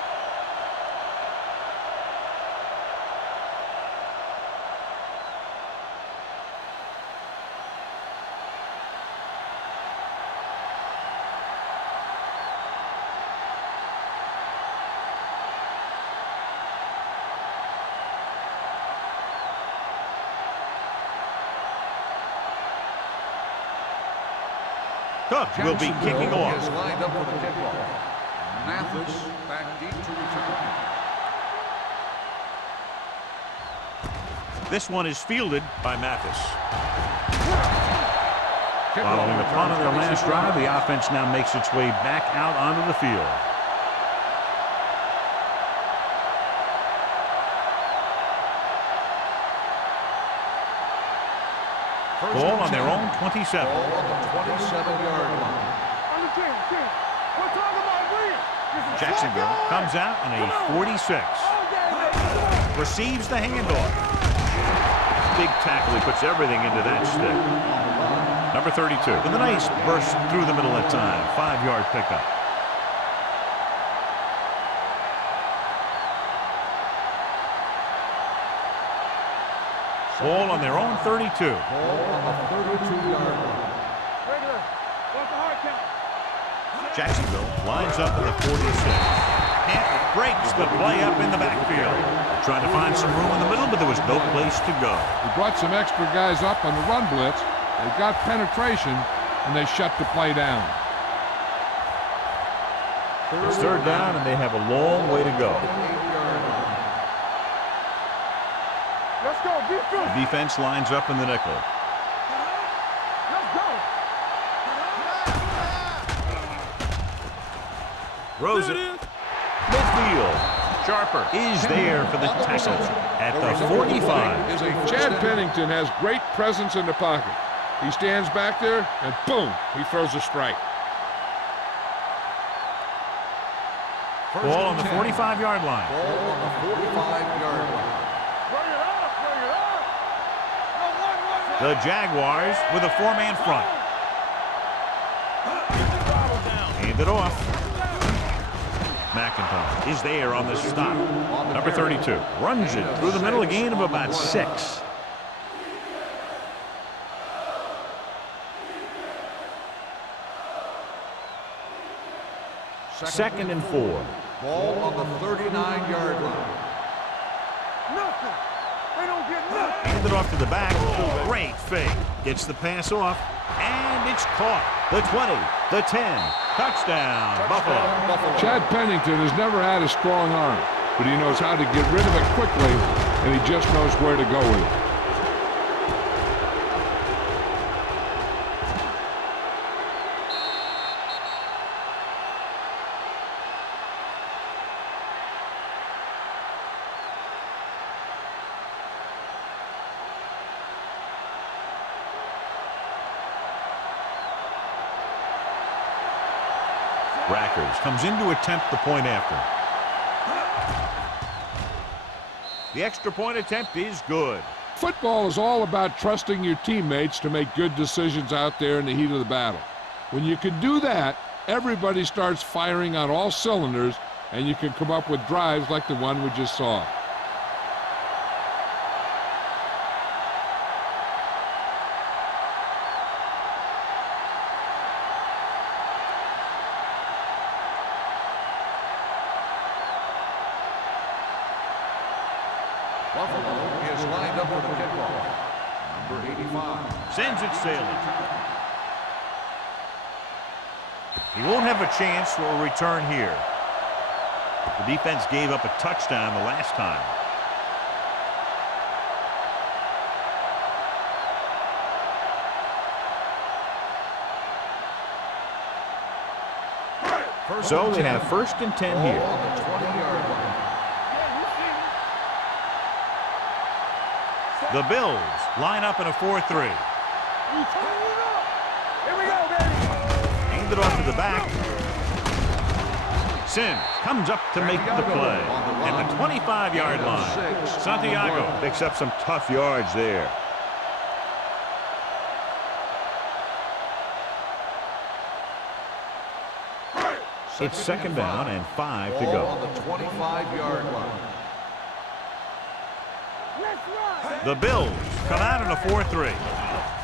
Cook will be kicking off. Is lined up for the kickoff. Mathis back deep to return. This one is fielded by Mathis. Following the punt on their last drive, the offense now makes its way back out onto the field. Ball on their own 27. Ball on the 27-yard line. Jacksonville comes out on a 46. Receives the handoff. Big tackle. He puts everything into that stick. Number 32. With a nice burst through the middle of time. 5-yard pickup. Ball on their own 32. Ball on the 32-yard line. Jacksonville lines up at the 46. And breaks the play up in the backfield. Trying to find some room in the middle, but there was no place to go. He brought some extra guys up on the run blitz. They got penetration, and they shut the play down. It's third down, and they have a long way to go. Let's go, defense. The defense lines up in the nickel. Let's go. Throws it. Midfield. Sharper is there for the tackle at the 45. Chad Pennington has great presence in the pocket. He stands back there, and boom, he throws a strike. Ball on the 45-yard line. Ball on the 45-yard line. Bring it up, bring it up. No, The Jaguars with a 4-man front. Hand it off. McIntyre is there on the stop. Number 32 runs it through the middle, a gain of about 6. Second and 4. Ball on the 39-yard line. nothing. They don't get nothing. Hand it off to the back. Great fake. Gets the pass off. And it's caught. The 20, the 10. Touchdown, Buffalo. Chad Pennington has never had a strong arm, but he knows how to get rid of it quickly, and he just knows where to go with it. Rackers comes in to attempt the point after. The extra point attempt is good. Football is all about trusting your teammates to make good decisions out there in the heat of the battle. When you can do that, everybody starts firing on all cylinders, and you can come up with drives like the one we just saw. Buffalo is lined up for the kickoff. Number 85. Sends it sailing. He won't have a chance for a return here. The defense gave up a touchdown the last time. So they have 1st and 10 here. On the 20-yard line. The Bills line up in a 4-3. Here we go, baby. Aimed it off to the back. Sims comes up to make the play at the 25-yard line. Santiago picks up some tough yards there. It's 2nd down and 5 to go. On the 25-yard line. The Bills come out in a 4-3.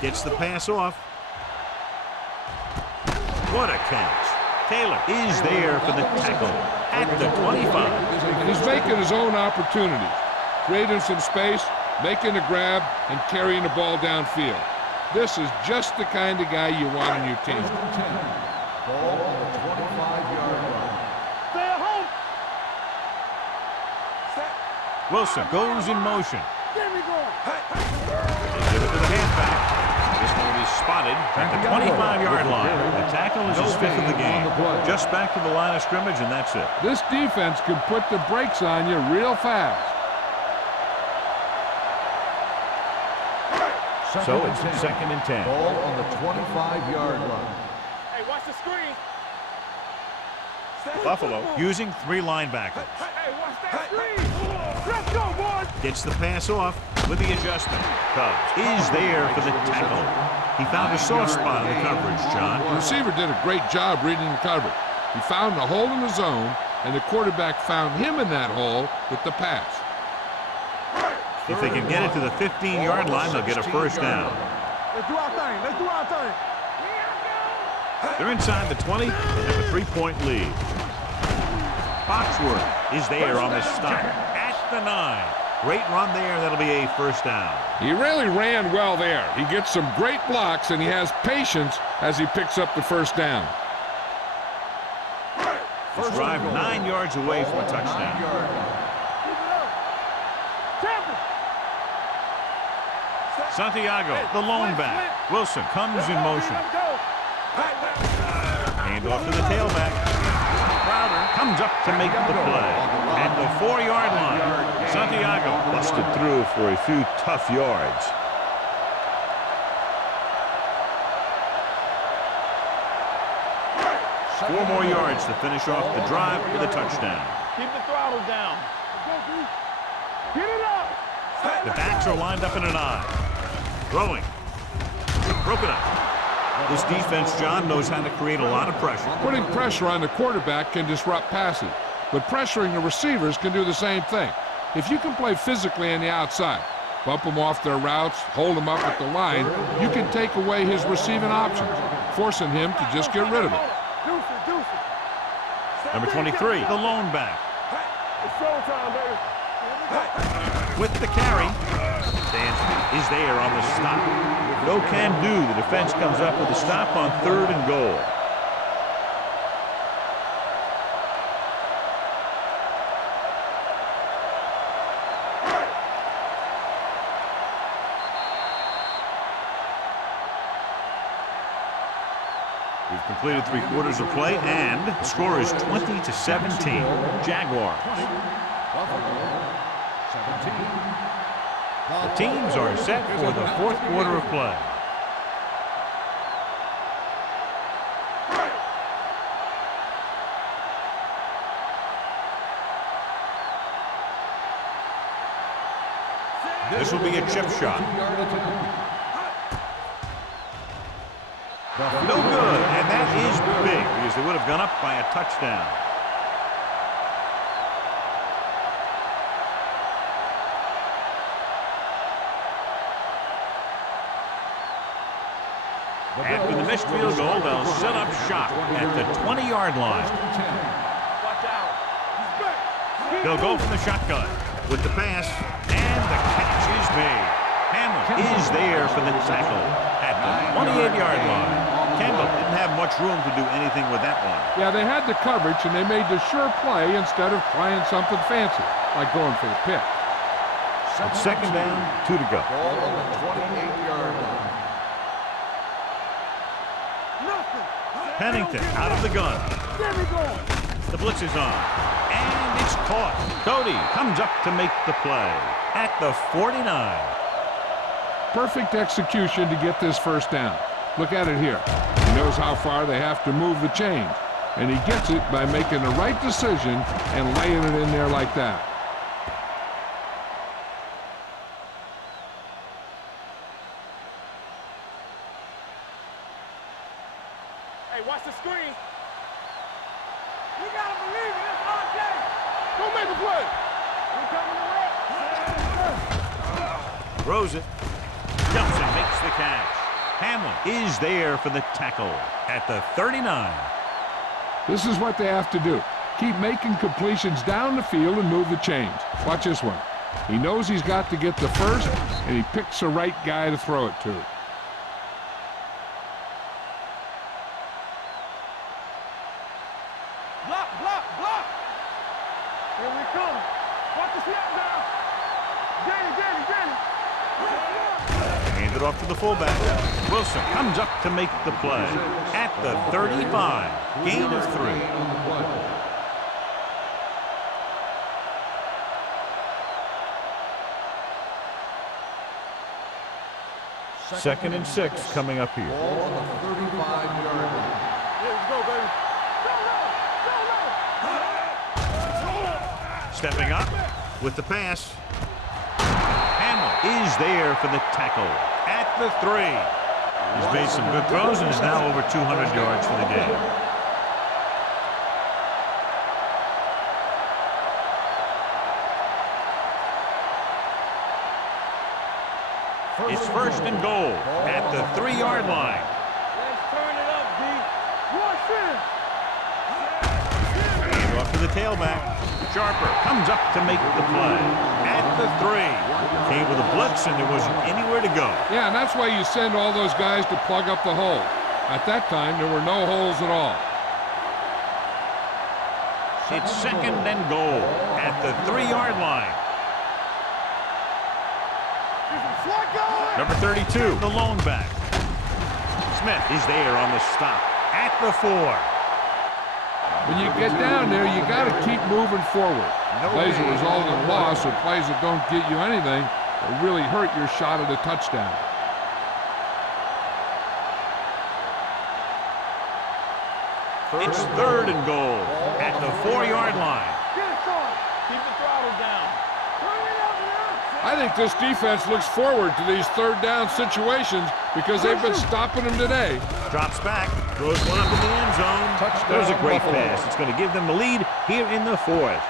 Gets the pass off. What a catch. Taylor is there for the tackle at the 25. And he's making his own opportunities, creating some space, making the grab, and carrying the ball downfield. This is just the kind of guy you want on your team. Ball on the 25-yard line. Stay at home. Wilson goes in motion. There we go. They give it to the halfback. This one is spotted at the 25-yard line. The tackle is his 5th of the game. Just back to the line of scrimmage, and that's it. This defense can put the brakes on you real fast. So it's 2nd and 10. Ball on the 25-yard line. Hey, watch the screen. Buffalo using 3 linebackers. Hey, watch that screen. Let's go, boys. Gets the pass off with the adjustment. Cubs is there for the tackle. He found a soft spot in the coverage, John. The receiver did a great job reading the coverage. He found a hole in the zone, and the quarterback found him in that hole with the pass. If they can get it to the 15-yard line, they'll get a 1st down. Let's do our thing. Let's do our thing. They're inside the 20 and have a 3-point lead. Foxworth is there on the stop at the 9. Great run there. That'll be a 1st down. He really ran well there. He gets some great blocks, and he has patience as he picks up the 1st down. This drive 9 yards away from a touchdown. Santiago, the lone back. Wilson comes in motion. Hand off to the tailback. Crowder comes up to make the play at the 4-yard line. Santiago busted through for a few tough yards. Four more yards to finish off the drive with a touchdown. Keep the throttle down. Get it up. The backs are lined up in an I. Throwing. Broken up. This defense, John, knows how to create a lot of pressure. Putting pressure on the quarterback can disrupt passing, but pressuring the receivers can do the same thing. If you can play physically on the outside, bump them off their routes, hold them up at the line, you can take away his receiving options, forcing him to just get rid of it. Number 23, the lone back. It's showtime, baby. With the carry, Dansby is there on the stop. No can do. The defense comes up with a stop on 3rd and goal. We've completed 3/4 of play, and the score is 20-17. Jaguars. The teams are set for the 4th quarter of play. This will be a chip shot. No good, and that is big because they would have gone up by a touchdown. After the missed field goal, they'll set up shop at the 20-yard line. Watch out. He's back. They'll go from the shotgun with the pass, and the catch is made. Hamlin is there for the tackle at the 28-yard line. Kendall didn't have much room to do anything with that one. Yeah, they had the coverage, and they made the sure play instead of trying something fancy, like going for the pick. It's second down, 2 to go. Ball on the 28-yard line. Pennington out of the gun. The blitz is on. And it's caught. Cody comes up to make the play at the 49. Perfect execution to get this first down. Look at it here. He knows how far they have to move the chains, and he gets it by making the right decision and laying it in there like that. Hey, watch the screen. You gotta believe it. It's our day. Go make a play. We coming to work. Throws it. Jumps and makes the catch. Hamlin is there for the tackle at the 39. This is what they have to do. Keep making completions down the field and move the chains. Watch this one. He knows he's got to get the first, and he picks the right guy to throw it to. Block, block, block. Here we come. Watch the snap now. Danny. Hand it off to the fullback. Wilson comes up to make the play at the 35. Gain of 3. Second and 6 coming up here. Ball on the 35-yard line. Let's go, baby. Stepping up with the pass. Hamlin is there for the tackle at the 3. He's made some good throws and is now over 200 yards for the game. It's first and goal at the 3-yard line. Let's turn it up, D. Watch it. Hand off to the tailback. Sharper comes up to make the play at the 3. Came with a blitz and there wasn't anywhere to go. Yeah, and that's why you send all those guys to plug up the hole. At that time, there were no holes at all. It's second and goal at the 3-yard line. Number 32, the lone back. Smith is there on the stop at the 4. When you get down there, you got to keep moving forward. Plays that result in loss or plays that don't get you anything will really hurt your shot at a touchdown. It's third and goal at the 4-yard line. Get it, son. Keep the throttle down. Turn it up now. I think this defense looks forward to these third down situations because they've been stopping them today. Drops back, throws one up in the end zone. Touchdown, There's a great Buffalo. pass. It's going to give them the lead here in the 4th.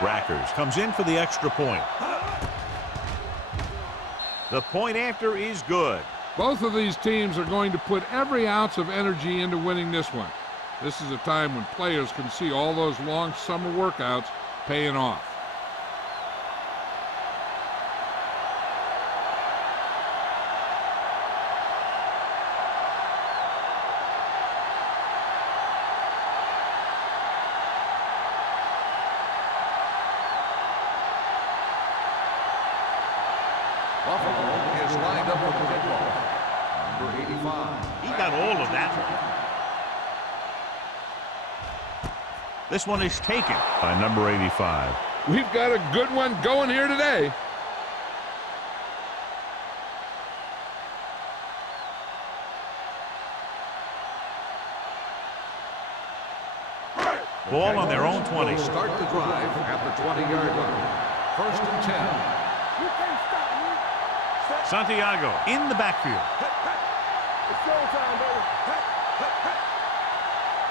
Rackers comes in for the extra point. The point after is good. Both of these teams are going to put every ounce of energy into winning this one. This is a time when players can see all those long summer workouts paying off. Buffalo is lined up with the kickoff. Number 85. He got all of that one. This one is taken by number 85. We've got a good one going here today. Ball on their own 20. Will start the drive at the 20-yard line. First and 10. You can't stop me. Santiago in the backfield. It's showtime, baby.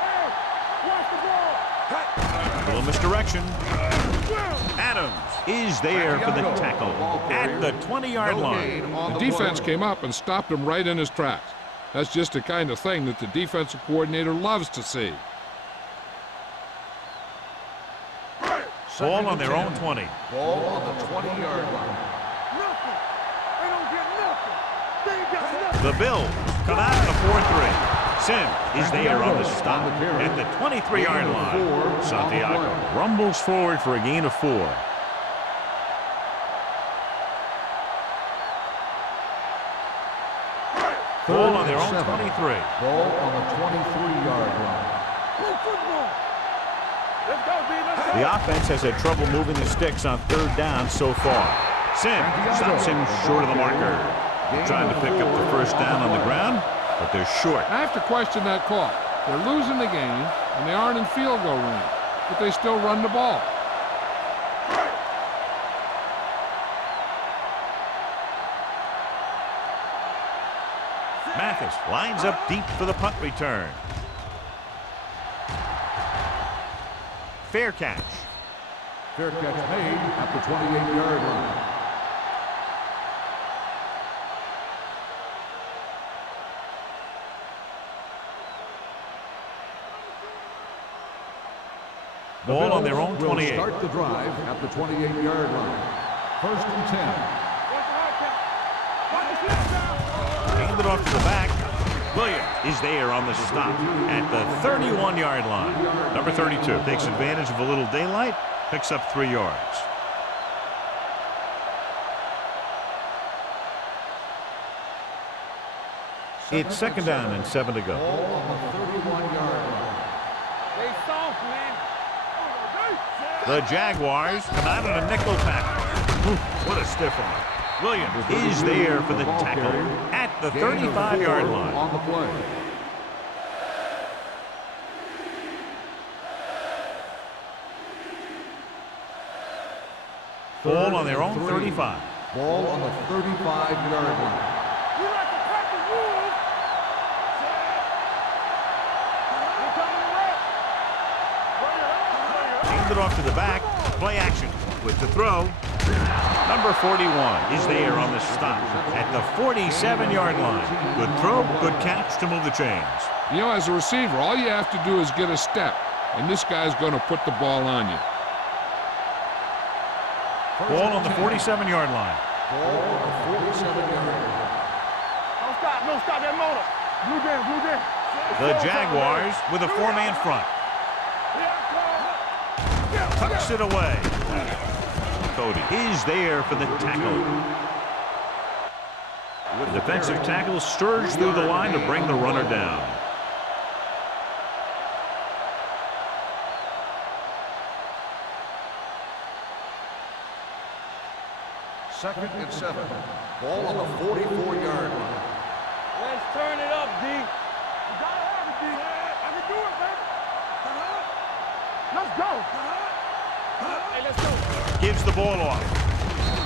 Hey, watch the ball. Little misdirection. Adams is there for the tackle at the 20-yard line. The defense came up and stopped him right in his tracks. That's just the kind of thing that the defensive coordinator loves to see. Ball on their own 20. Ball on the 20-yard line. Nothing. They don't get nothing. They ain't got nothing. The Bills come out in the 4-3. Sim is there on the stop at the 23-yard line. Santiago rumbles forward for a gain of 4. Ball on their own 23. Ball on the 23-yard line. Play football. Let's go, D. Let's go. The offense has had trouble moving the sticks on 3rd down so far. Sim stops him short of the marker. Trying to pick up the 1st down on the ground, but they're short. I have to question that call. They're losing the game, and they aren't in field goal range, but they still run the ball. Mathis lines up deep for the punt return. Fair catch. Fair catch made at the 28-yard line. Ball on their own will 28. Start the drive at the 28-yard line. 1st and 10. Hand it off to the back. Williams is there on the stop at the 31-yard line. Number 32 takes advantage of a little daylight, picks up 3 yards. It's 2nd down and 7 to go. Ball on the 31-yard line. They soft, man. The Jaguars come out on a nickel tackle. What a stiff arm. Williams is there for the tackle at the 35-yard line. On the play. Ball on their own 35. Ball on the 35-yard line. We like to crack the rules. We're coming to rep. Bring it up. Bring it up. Hand it off to the back. Play action with the throw. Number 41 is there on the stop at the 47-yard line. Good throw, good catch to move the chains. You know, as a receiver, all you have to do is get a step, and this guy's going to put the ball on you. Ball on the 47-yard line. Ball on the 47-yard line. Don't stop. Don't stop that motor. Blue down. Blue down. The Jaguars with a 4-man front. Tucks it away. Cody is there for the tackle. The defensive tackle surged through the line to bring the runner down. Second and 7. Ball on the 44-yard line. Let's turn it up, D. You gotta have it, D. I can do it, baby. Let's go. Hey, let's go. Gives the ball off.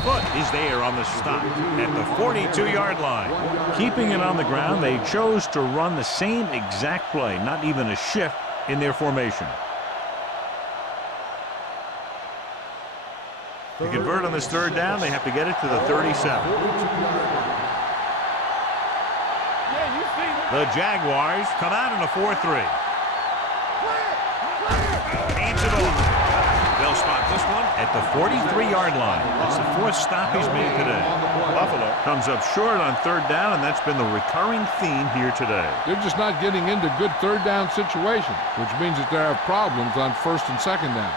Foot is there on the stop at the 42-yard line. Keeping it on the ground, they chose to run the same exact play, not even a shift in their formation. To convert on this 3rd down, they have to get it to the 37. Yeah, you see me. The Jaguars come out in a 4-3. Hands it off. They'll spot this one at the 43-yard line. That's the 4th stop he's made today. Buffalo comes up short on 3rd down, and that's been the recurring theme here today. They're just not getting into good 3rd down situations, which means that they have problems on 1st and 2nd down.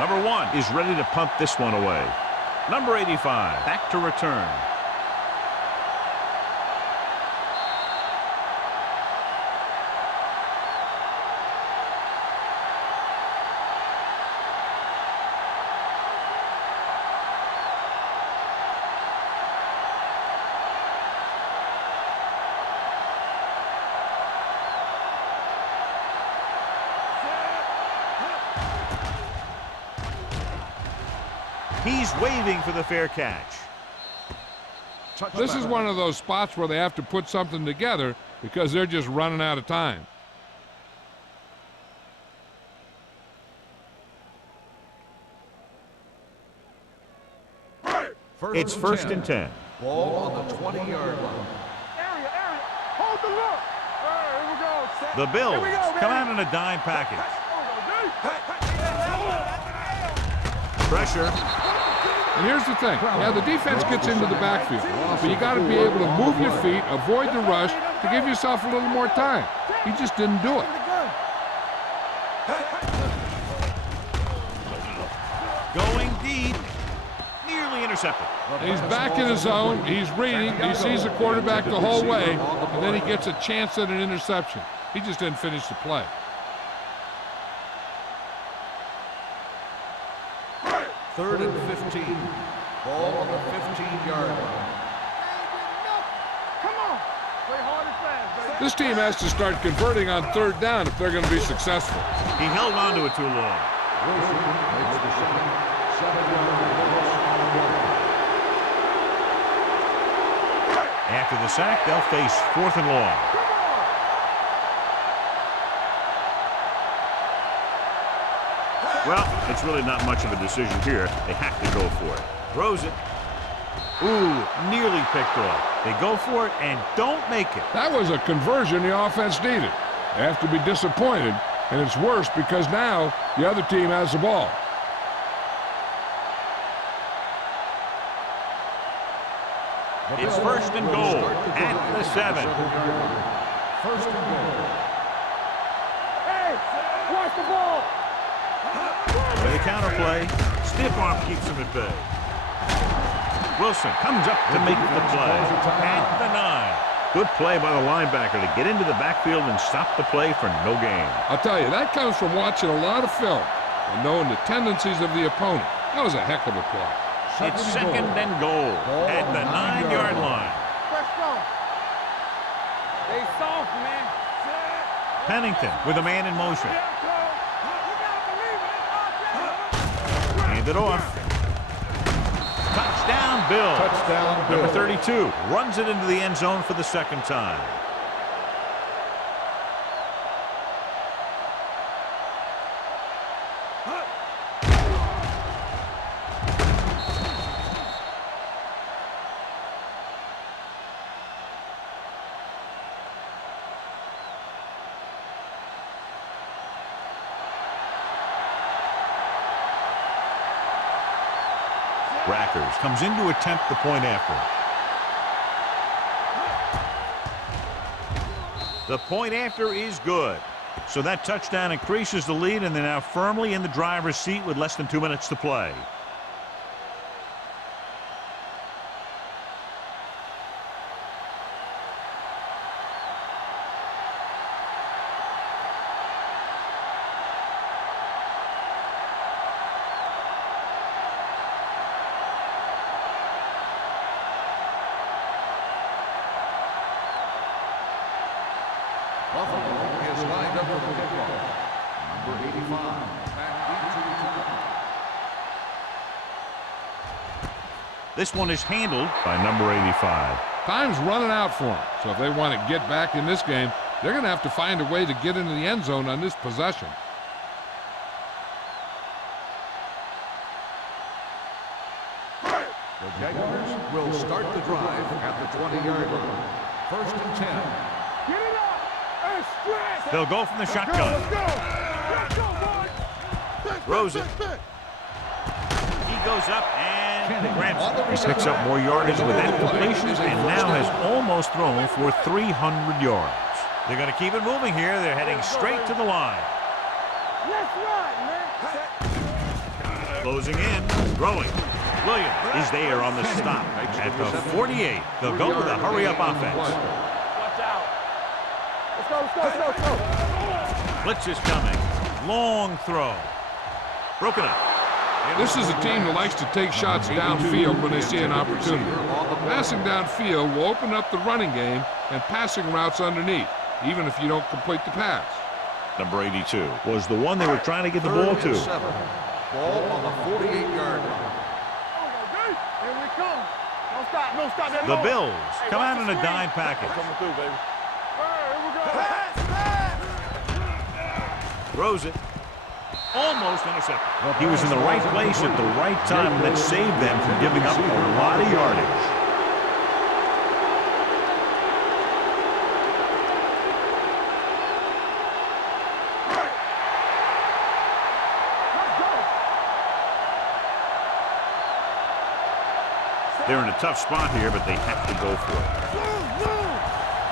Number 1 is ready to punt this one away. Number 85 back to return. He's waving for the fair catch. This is one of those spots where they have to put something together because they're just running out of time. It's first and 10. Ball on the 20-yard line. Area. Hold the look. Here we go. Set. The Bills Here we go, come baby. out in a dime package. Hey. Pressure. And here's the thing. Now, the defense gets into the backfield, but you got to be able to move your feet, avoid the rush, to give yourself a little more time. He just didn't do it. Going deep. Nearly intercepted. He's back in his zone. He's reading. He sees the quarterback the whole way, and then he gets a chance at an interception. He just didn't finish the play. Third and 15. Ball on the 15-yard line. Come on. Play hard and fast, baby. This team has to start converting on third down if they're going to be successful. He held on to it too long. Wilson makes the second 7-yard loss on the play. After the sack, they'll face 4th and long. Well, it's really not much of a decision here. They have to go for it. Throws it. Ooh, nearly picked off. They go for it and don't make it. That was a conversion the offense needed. They have to be disappointed, and it's worse because now the other team has the ball. It's first and goal at the 7. First and goal. Hey, watch the ball. With a counter play, stiff arm keeps him at bay. Wilson comes up to make the play at the 9. Good play by the linebacker to get into the backfield and stop the play for no gain. I'll tell you, that comes from watching a lot of film and knowing the tendencies of the opponent. That was a heck of a play. It's second and goal at the 9-yard line. Press on. They soft, man. Pennington with a man in motion. Hand it off. Touchdown, Bill. Touchdown, Bill. Number 32 runs it into the end zone for the second time. Rackers comes in to attempt the point after. The point after is good. So that touchdown increases the lead, and they're now firmly in the driver's seat with less than 2 minutes to play. Buffalo is lined up for the kickoff. Number 85, back into return. This one is handled by number 85. Time's running out for them, so if they want to get back in this game, they're going to have to find a way to get into the end zone on this possession. The Jaguars will start the drive at the 20-yard line. First and 10. Get it up and stretch. They'll go from the shotgun. Let's go, boys. Throws it. He goes up and grabs it. He picks up more yardage with that completion and now has almost thrown for 300 yards. They're going to keep it moving here. They're heading straight to the line. Let's run, man. Closing in, throwing. Williams is there on the stop at the 48. They'll go with a hurry-up offense. Watch out. Let's go. Blitz is coming. Long throw. Broken up. This is a team that likes to take shots downfield when they see an opportunity. Passing downfield will open up the running game and passing routes underneath, even if you don't complete the pass. Number 82 was the one they were trying to get the ball to. Ball on the 48-yard line. Here we come. Don't stop that. The Bills come out in a dime package. Coming through, baby. Here we go. Throws it. Almost intercepted. He was in the right place at the right time, and that saved them from giving up a lot of yardage. They're in a tough spot here, but they have to go for it.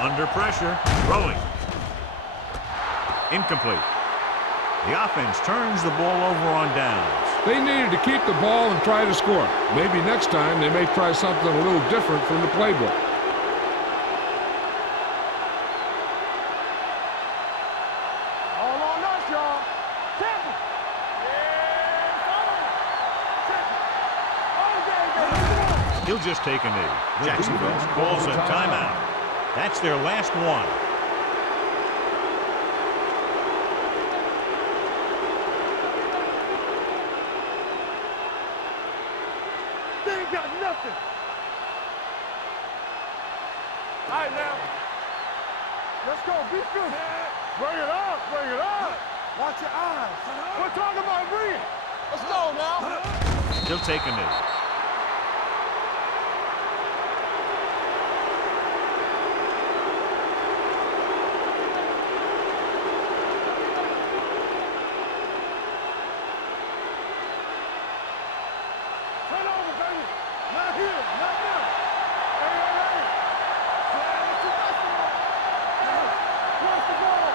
Under pressure, throwing. Incomplete. The offense turns the ball over on downs. They needed to keep the ball and try to score. Maybe next time they may try something a little different from the playbook. All on us, y'all. Temple. Yeah, He'll just take a knee. Jacksonville calls a timeout. That's their last one. They ain't got nothing. All right, now. Let's go. Be good. Bring it up. Bring it up. Watch your eyes. We're talking about Reed. Let's go now. He'll take a knee. Turn over, baby. Not here. Not now. Hey, hey, hey. Where's the ball?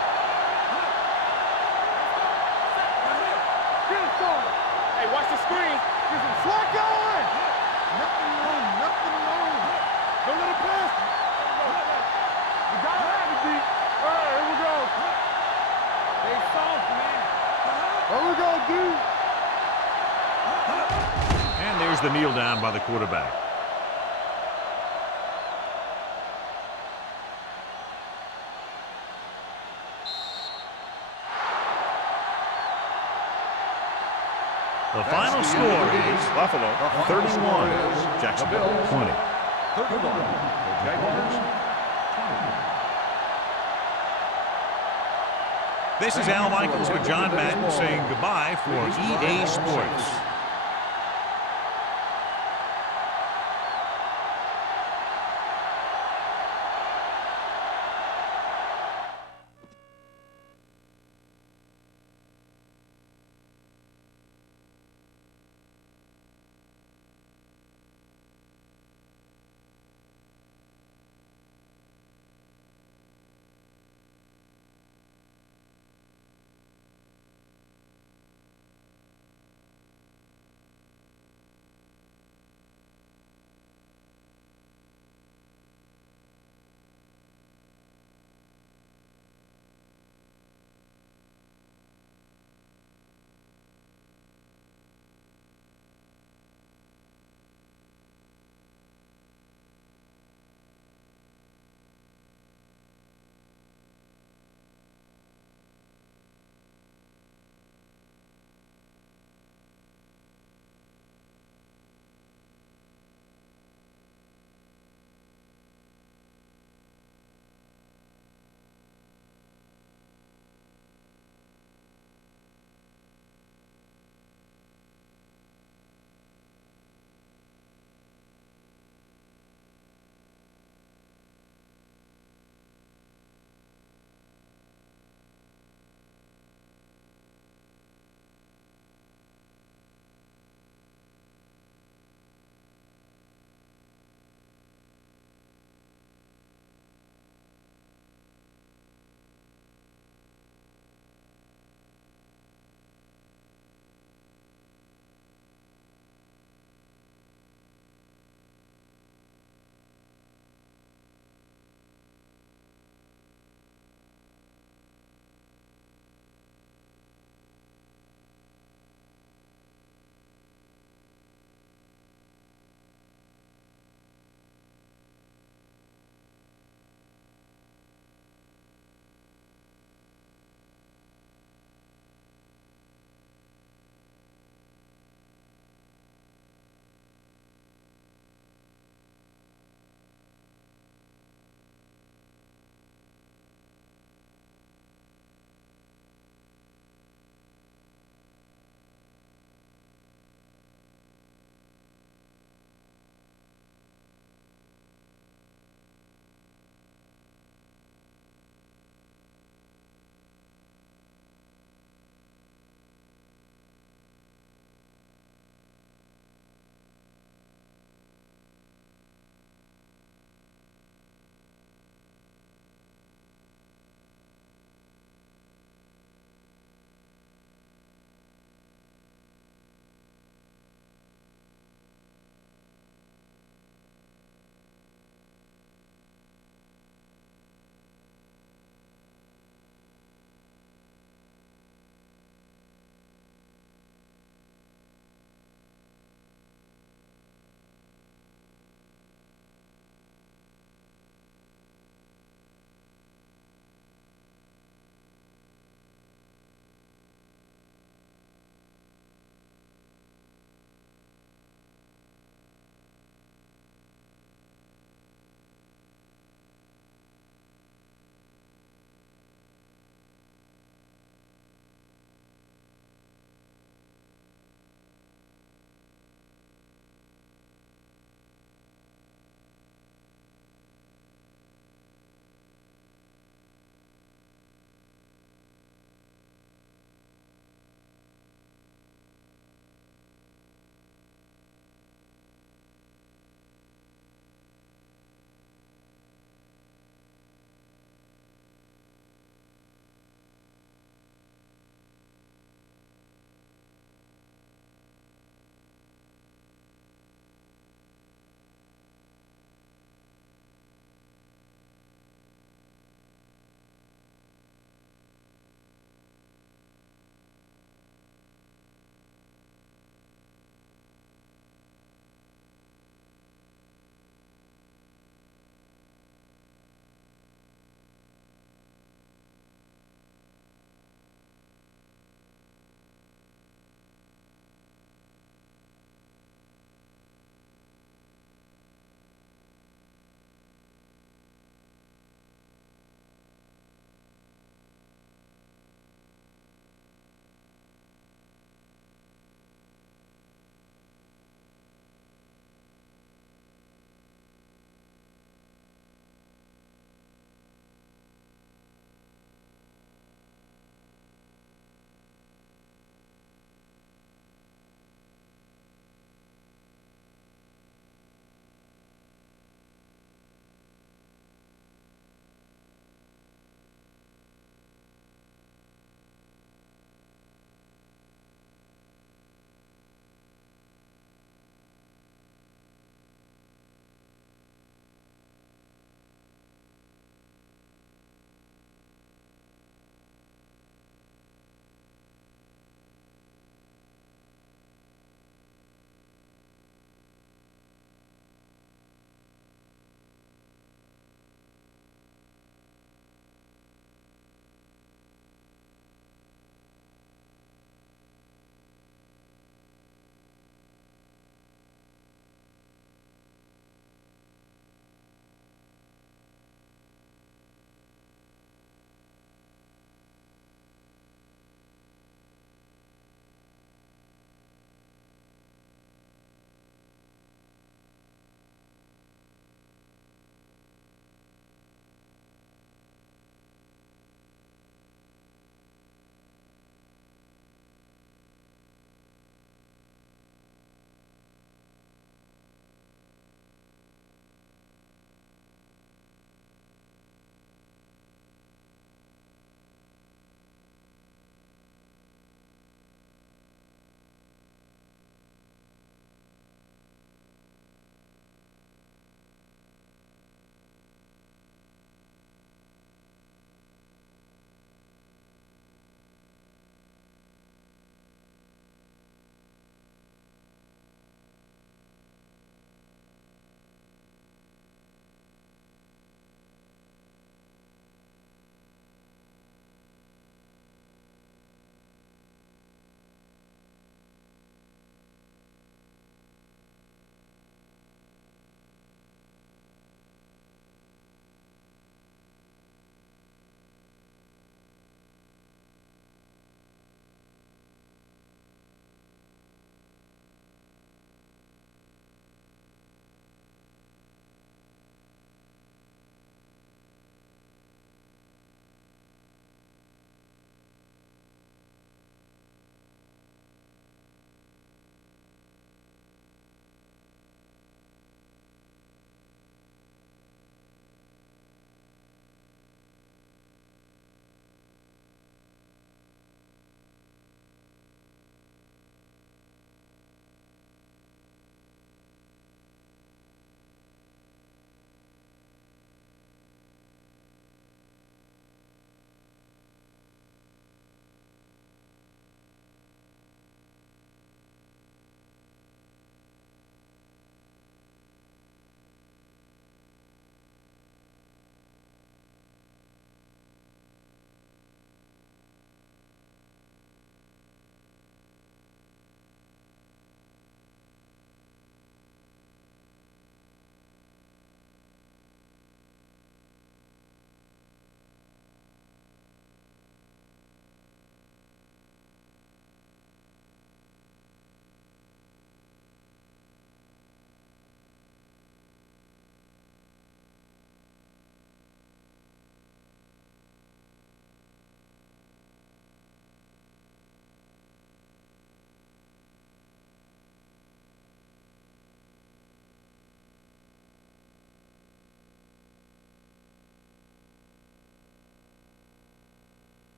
Get it started. Hey, watch the screen. Get some swat going. Nothing wrong. Nothing wrong. Don't let it pass. You gotta have it, D. All right, here we go. They soft, man. Here we go, D. And there's the kneel down by the quarterback. The final score is Buffalo 31, Jacksonville 20. 31. The Jaguars, 20. This is Al Michaels with John Madden saying goodbye for EA Sports.